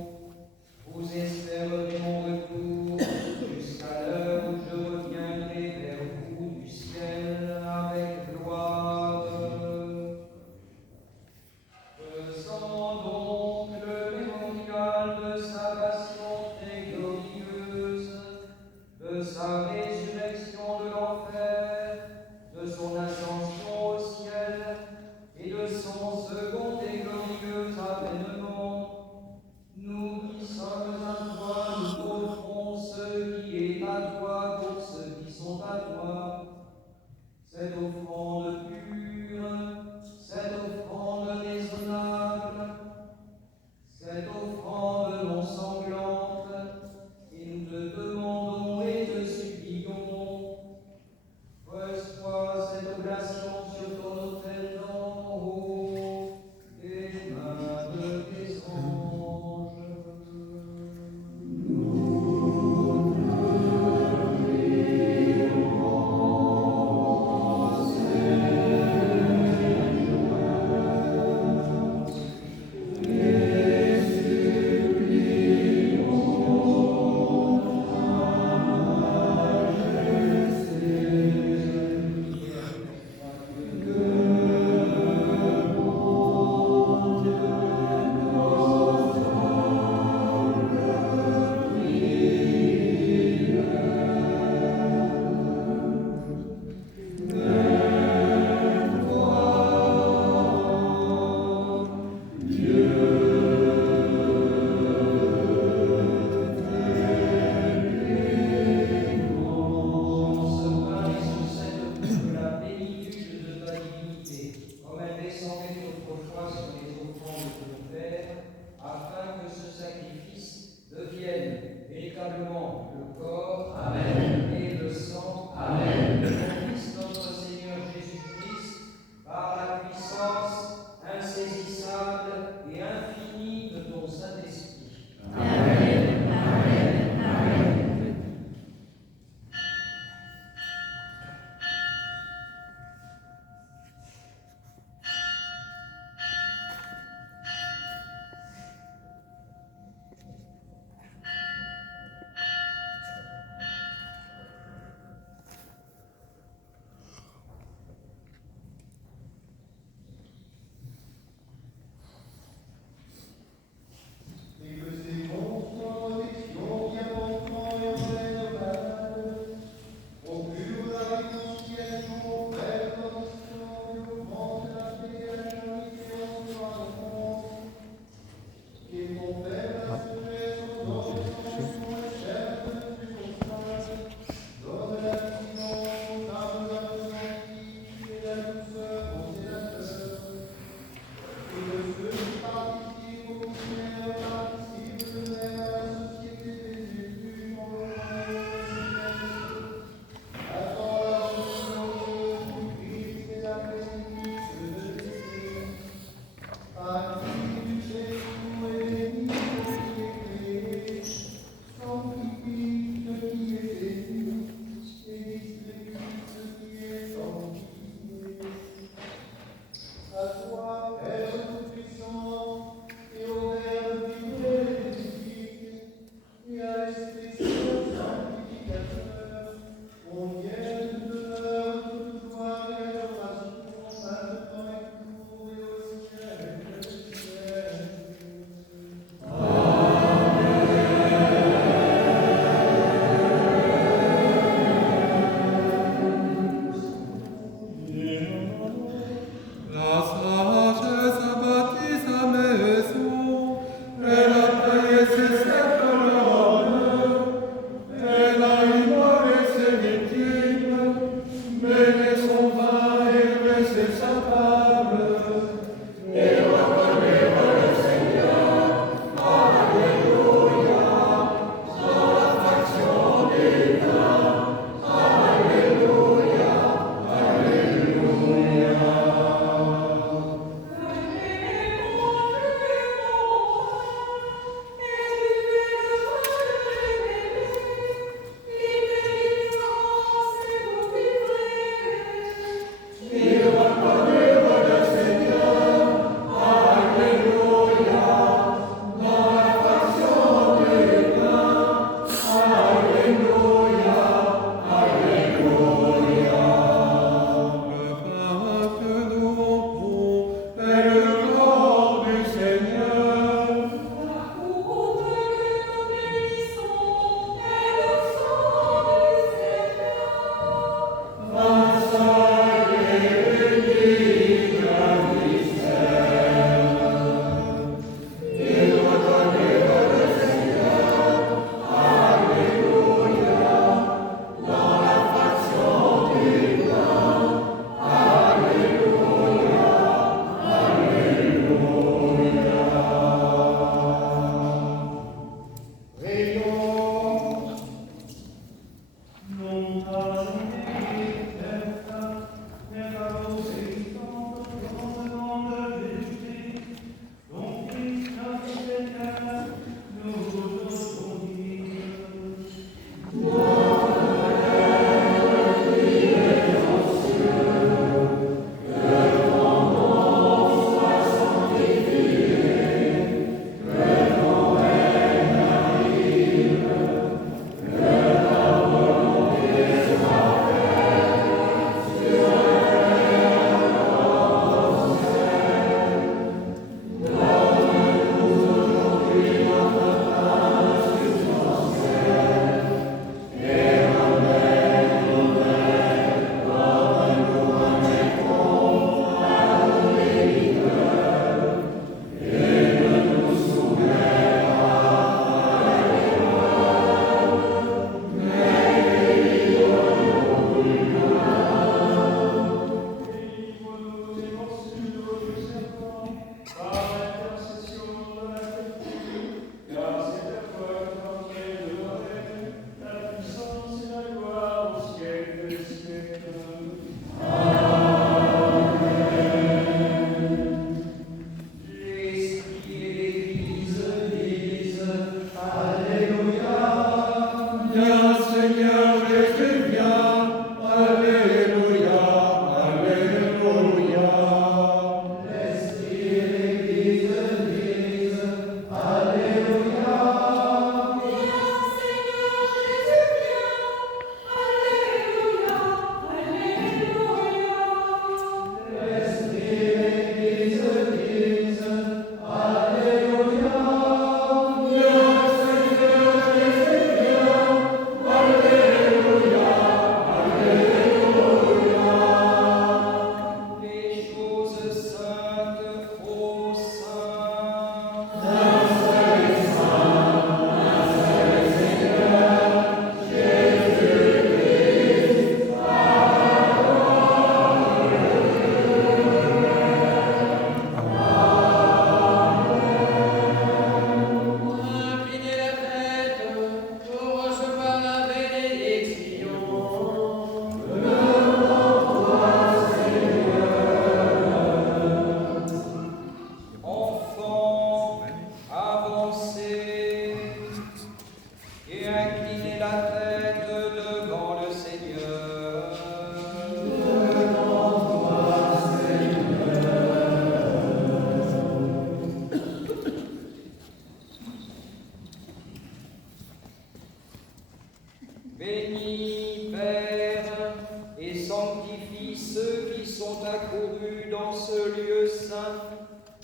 Bénis, Père, et sanctifie ceux qui sont accourus dans ce lieu saint,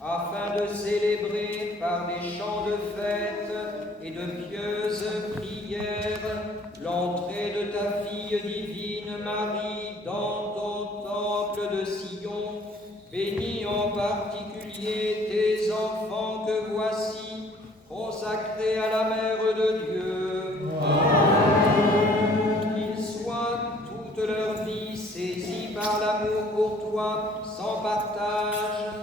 afin de célébrer par des chants de fête et de pieuses prières l'entrée de ta fille divine Marie dans ton temple de Sion. Bénis en particulier tes enfants que voici, consacrés à la Mère de Dieu. Qu'ils soient toute leur vie saisis par l'amour pour toi, sans partage,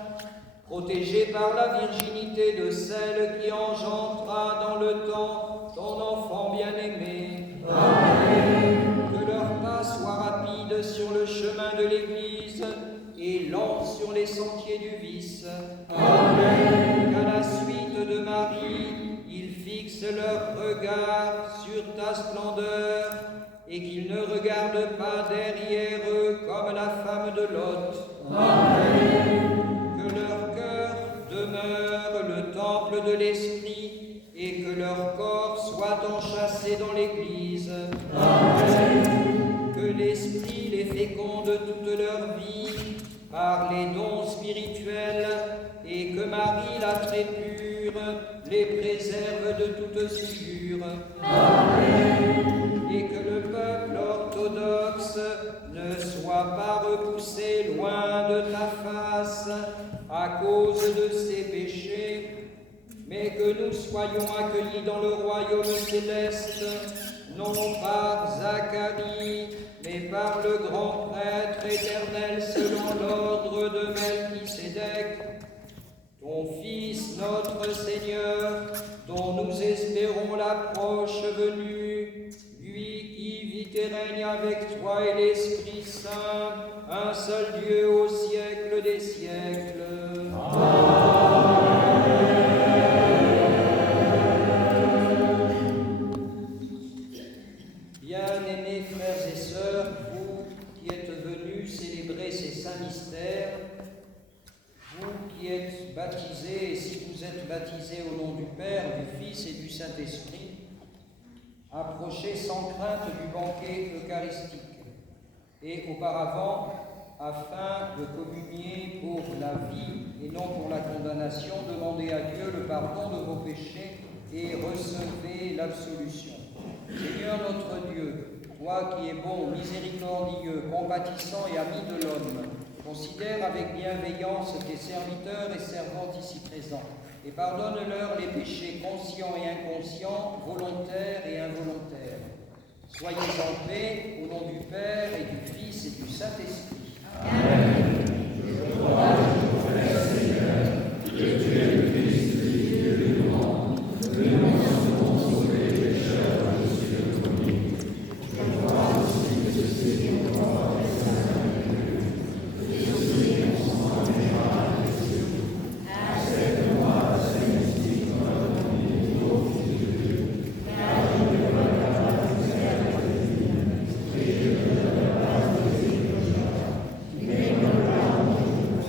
protégés par la virginité de celle qui engendra dans le temps ton enfant bien-aimé. Que leur pas soit rapide sur le chemin de l'Église et lent sur les sentiers du vice. Qu'à la suite de Marie, ils fixent leur regard sur ta splendeur et qu'ils ne regardent pas derrière eux comme la femme de Lot. Que leur cœur demeure le temple de l'Esprit et que leur corps soit enchâssé dans l'Église. Que l'Esprit les féconde toute leur vie par les dons spirituels et que Marie, la très pure, les préserve de toute souillure. Et que le peuple orthodoxe ne soit pas repoussé loin de ta face à cause de ses péchés, mais que nous soyons accueillis dans le royaume céleste, non par Zacharie, mais par le grand prêtre éternel selon l'ordre de Melchisédek, ton Fils, notre Seigneur, dont nous espérons la proche venue, lui qui vit et règne avec toi et l'Esprit Saint, un seul Dieu au siècle des siècles. Amen. Saint-Esprit, approchez sans crainte du banquet eucharistique, et auparavant, afin de communier pour la vie et non pour la condamnation, demandez à Dieu le pardon de vos péchés et recevez l'absolution. Seigneur notre Dieu, toi qui es bon, miséricordieux, compatissant et ami de l'homme, considère avec bienveillance tes serviteurs et servantes ici présents, et pardonne-leur les péchés conscients et inconscients, volontaires et involontaires. Soyez en paix, au nom du Père et du Fils et du Saint-Esprit. Amen. Je crois, je confesse, Seigneur, que tu es le Christ, le Dieu du monde, que nous sommes sauvés les pécheurs par Jésus le premier. Je crois aussi que ceci est ton corps et Saint-Dieu, que ceci est ton sang et par Jésus. Accepte-moi, Saint-Esprit, comme notre ami, ô Fils de Dieu, car je ne peux pas capable de faire la vie, et je ne peux pas te dire que je mais comme la honte,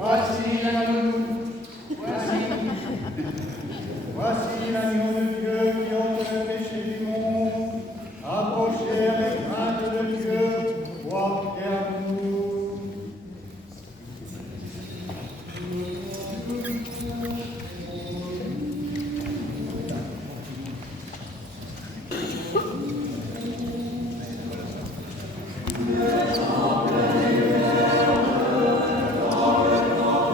Voici l'agneau, voici l'agneau de Dieu qui ôte le péché du monde. Approchez avec crainte de Dieu, portez à vous. Dans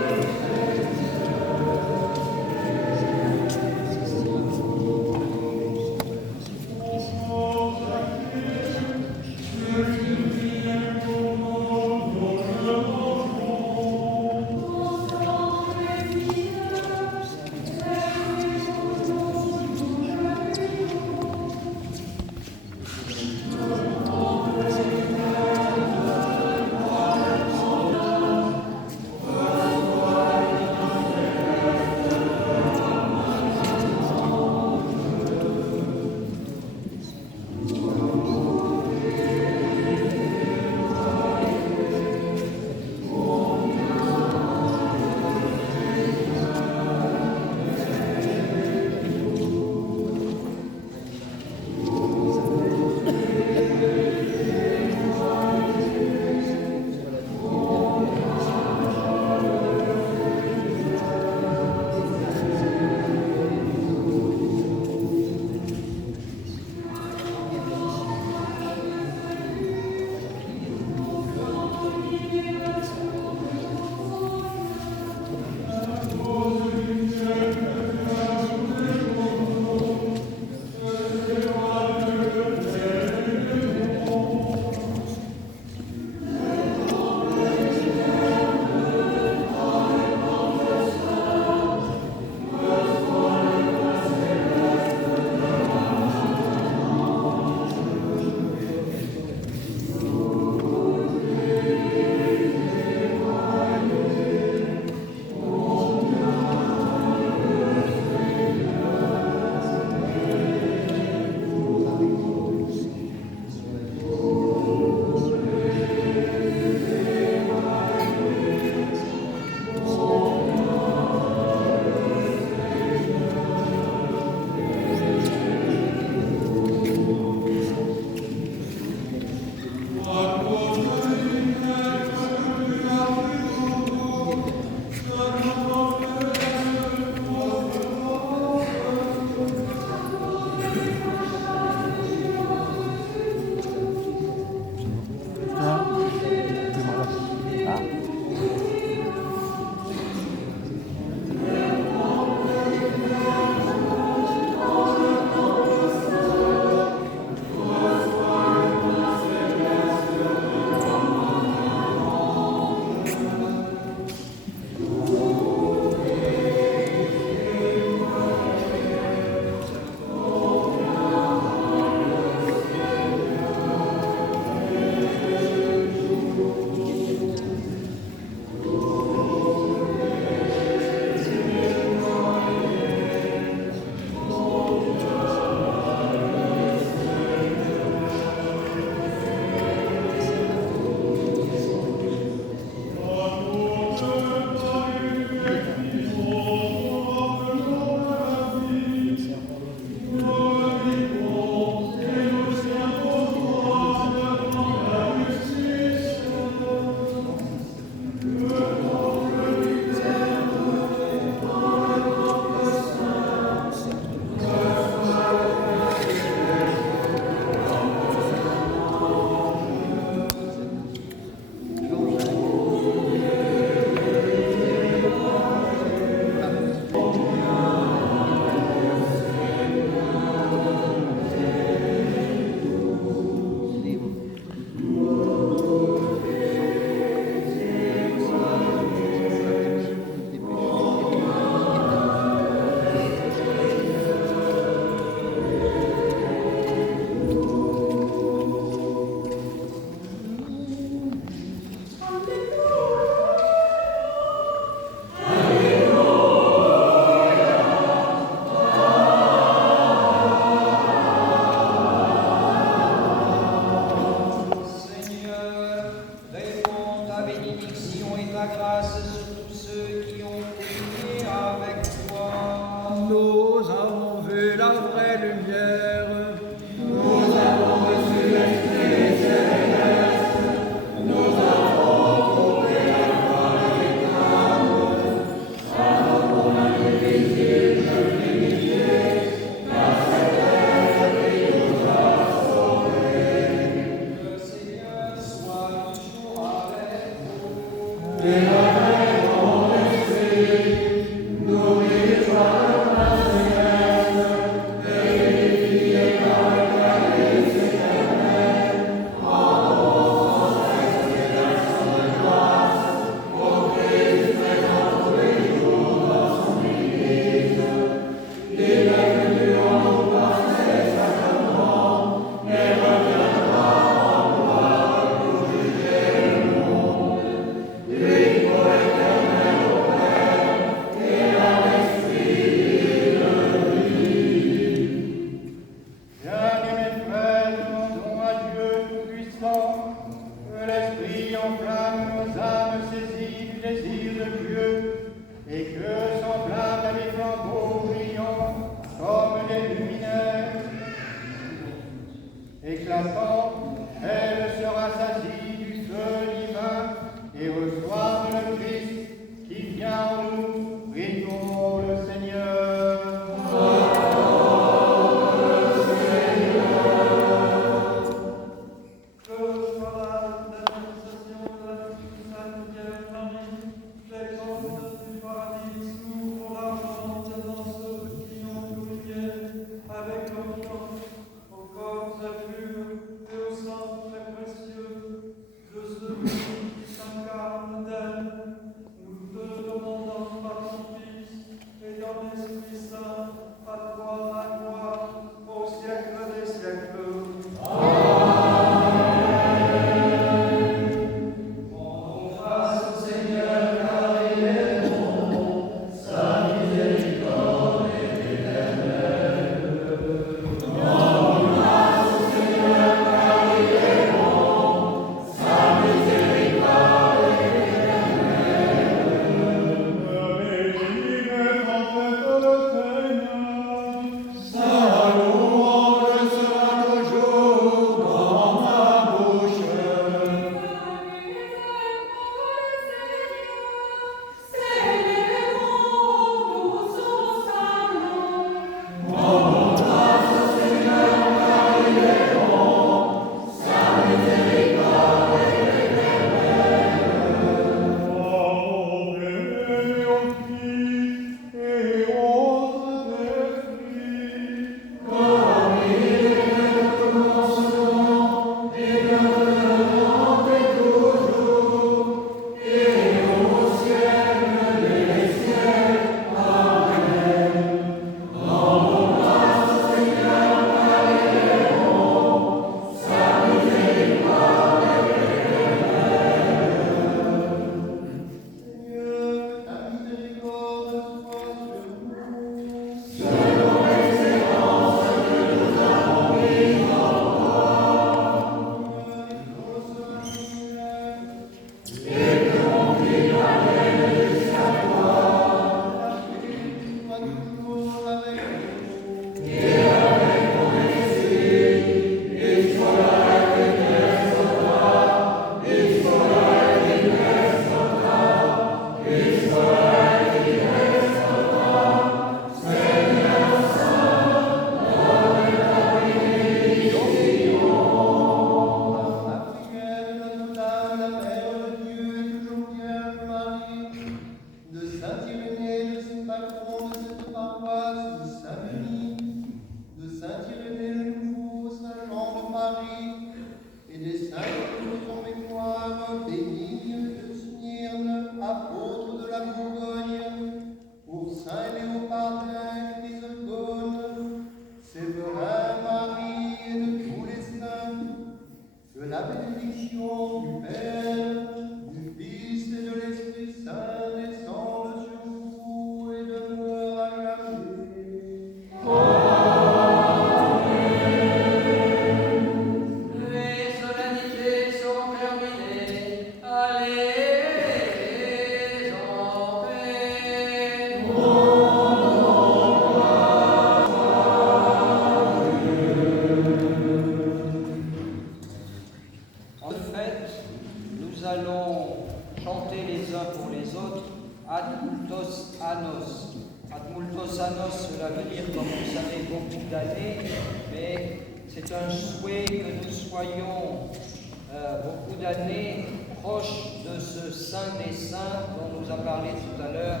beaucoup d'années proches de ce Saint des Saints dont nous a parlé tout à l'heure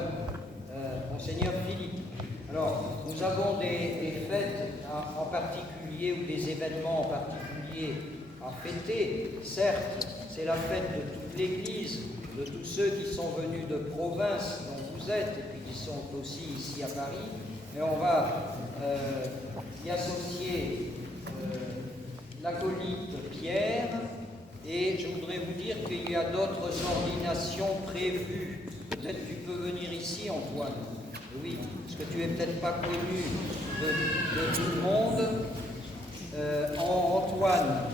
Monseigneur Philippe. Alors, nous avons des fêtes en particulier ou des événements en particulier à fêter. Certes, c'est la fête de toute l'Église, de tous ceux qui sont venus de province dont vous êtes et puis qui sont aussi ici à Paris, mais on va y associer l'acolyte Pierre, et je voudrais vous dire qu'il y a d'autres ordinations prévues. Peut-être tu peux venir ici, Antoine. Oui, parce que tu n'es peut-être pas connu de tout le monde. Antoine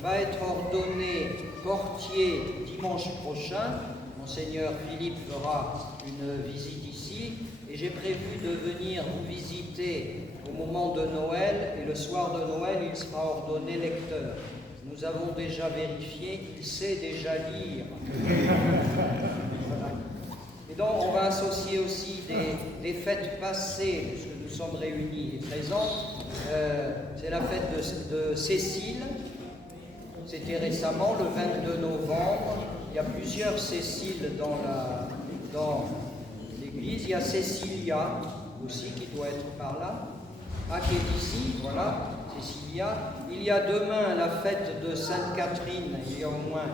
va être ordonné portier dimanche prochain. Monseigneur Philippe fera une visite ici et j'ai prévu de venir vous visiter au moment de Noël, et le soir de Noël, il sera ordonné lecteur. Nous avons déjà vérifié qu'il sait déjà lire. Voilà. Et donc, on va associer aussi des fêtes passées, puisque nous sommes réunis et présents. C'est la fête de Cécile. C'était récemment, le 22 novembre. Il y a plusieurs Céciles dans l'église. Il y a Cécilia aussi qui doit être par là. Qui est ici, voilà, Cécilia. Il y a demain la fête de Sainte Catherine. Il y a au moins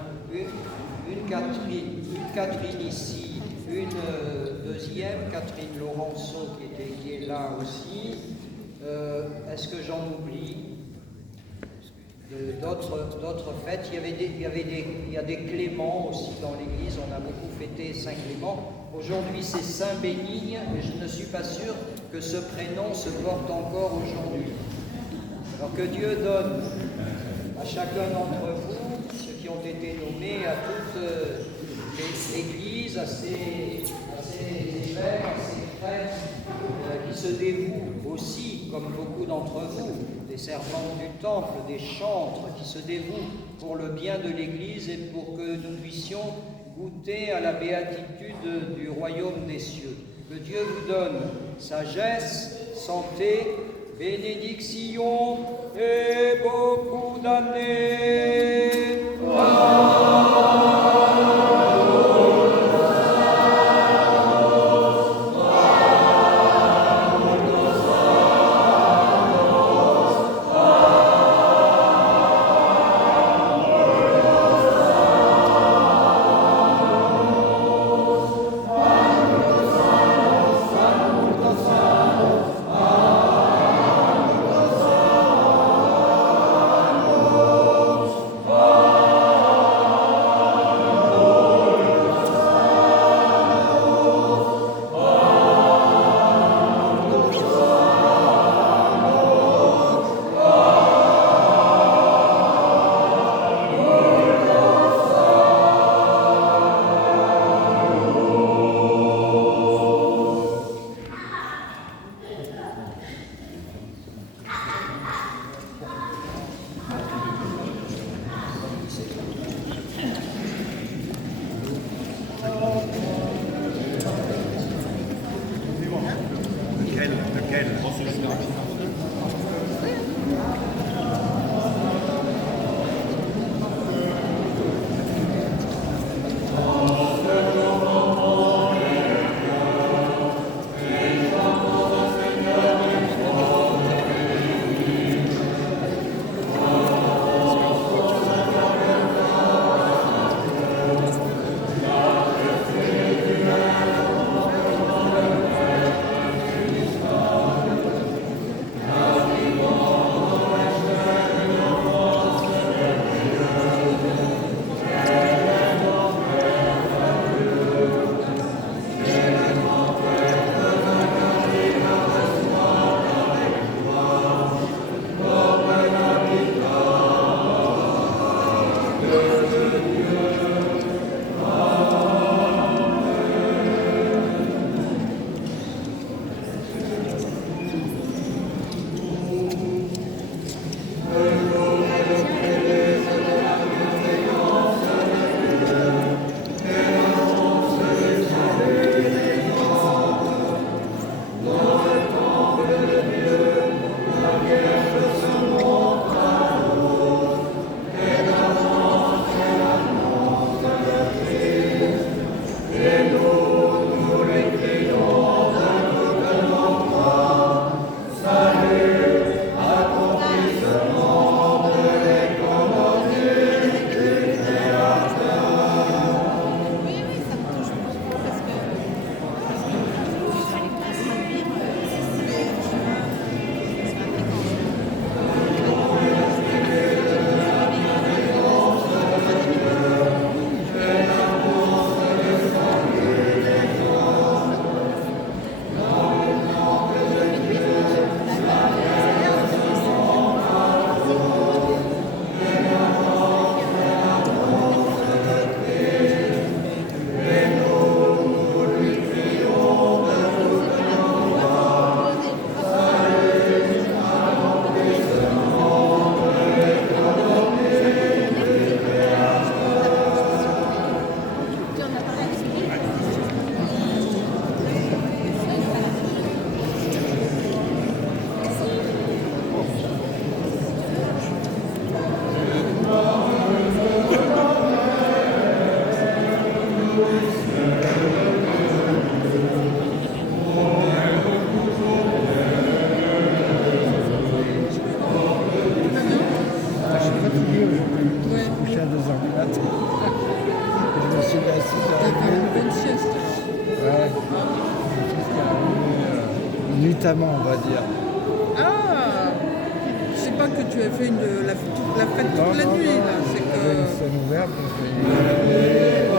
une Catherine ici, une deuxième, Catherine Laurenceau qui est là aussi. Est-ce que j'en oublie d'autres fêtes? Il y a des Cléments aussi dans l'église. On a beaucoup fêté Saint Clément. Aujourd'hui, c'est Saint Bénigne, mais je ne suis pas sûr que ce prénom se porte encore aujourd'hui. Alors que Dieu donne à chacun d'entre vous, ceux qui ont été nommés, à toute l'Église, à ces évêques, à ces prêtres qui se dévouent aussi, comme beaucoup d'entre vous, des servantes du temple, des chantres, qui se dévouent pour le bien de l'Église et pour que nous puissions goûter à la béatitude du royaume des cieux. Que Dieu vous donne sagesse, santé, bénédiction et beaucoup d'années. nuitamment, on va dire. Ah, je sais pas que tu as fait la fête toute la nuit, là. C'est Il y avait une que... scène ouverte, donc Il est là.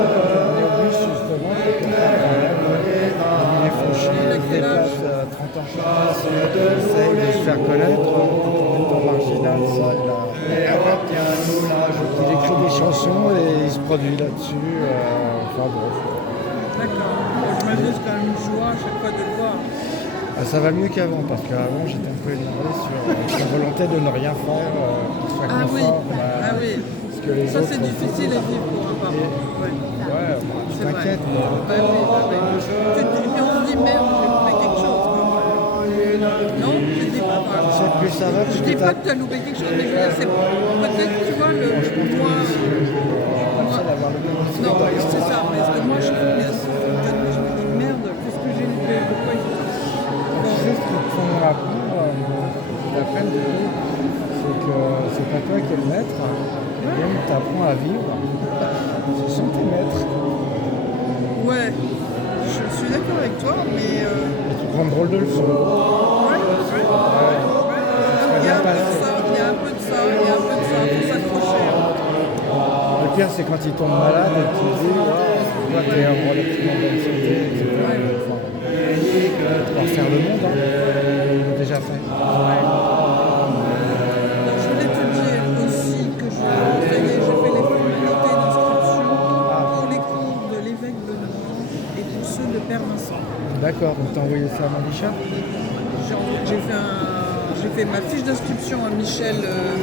on est au bus justement, il est fauché, il se déplace à 30 ans sur place, il essaye de se faire connaître, en étant marginal, ça, il écrit des chansons et il se produit là-dessus, enfin bon. D'accord. Bon, j'imagine que c'est quand même une joie à chaque fois de le voir. Ça va mieux qu'avant, parce qu'avant j'étais un peu énervé sur la volonté de ne rien faire, pour faire Ah oui, confort. ah oui. Parce que les Ça, autres c'est difficile à vivre pour un parent. Ouais. Ouais, tu C'est vrai. t'inquiètes, mais Bah oui, bah oui. Et puis on se dit merde, j'ai loupé quelque chose. Quoi. Non, je dis pas. Voilà. tu sais, plus ça va, Je plus dis t'as pas que tu as loupé quelque chose, mais je veux dire, c'est peut-être, tu vois, le moi. d'avoir le même Non, c'est ça, mais est-ce que moi je fais bien sûr, je me dis merde, qu'est-ce que j'ai loupé, pourquoi il faut. Tu sais ce qu'ils te font apprendre, la peine du coup, c'est que c'est pas toi qui es le maître, même t'apprends à vivre, ce sont tes maîtres. Ouais, je suis d'accord avec toi, mais. Et tu prends drôle de leçon. Ouais. Il y a un peu de ça, il y a un peu de ça, faut s'accrocher. Le pire, c'est quand ils tombent malades et qu'ils disent toi, t'es relativement bonne santé, etc. Enfin, faire le monde, hein. Ils l'ont déjà fait. Je voulais te dire aussi que j'ai fait les formalités d'inscription pour les cours de l'évêque Benoît et pour ceux de Père Vincent. D'accord, donc t'as envoyé ça à Mandichat? J'ai fait ma fiche d'inscription à Michel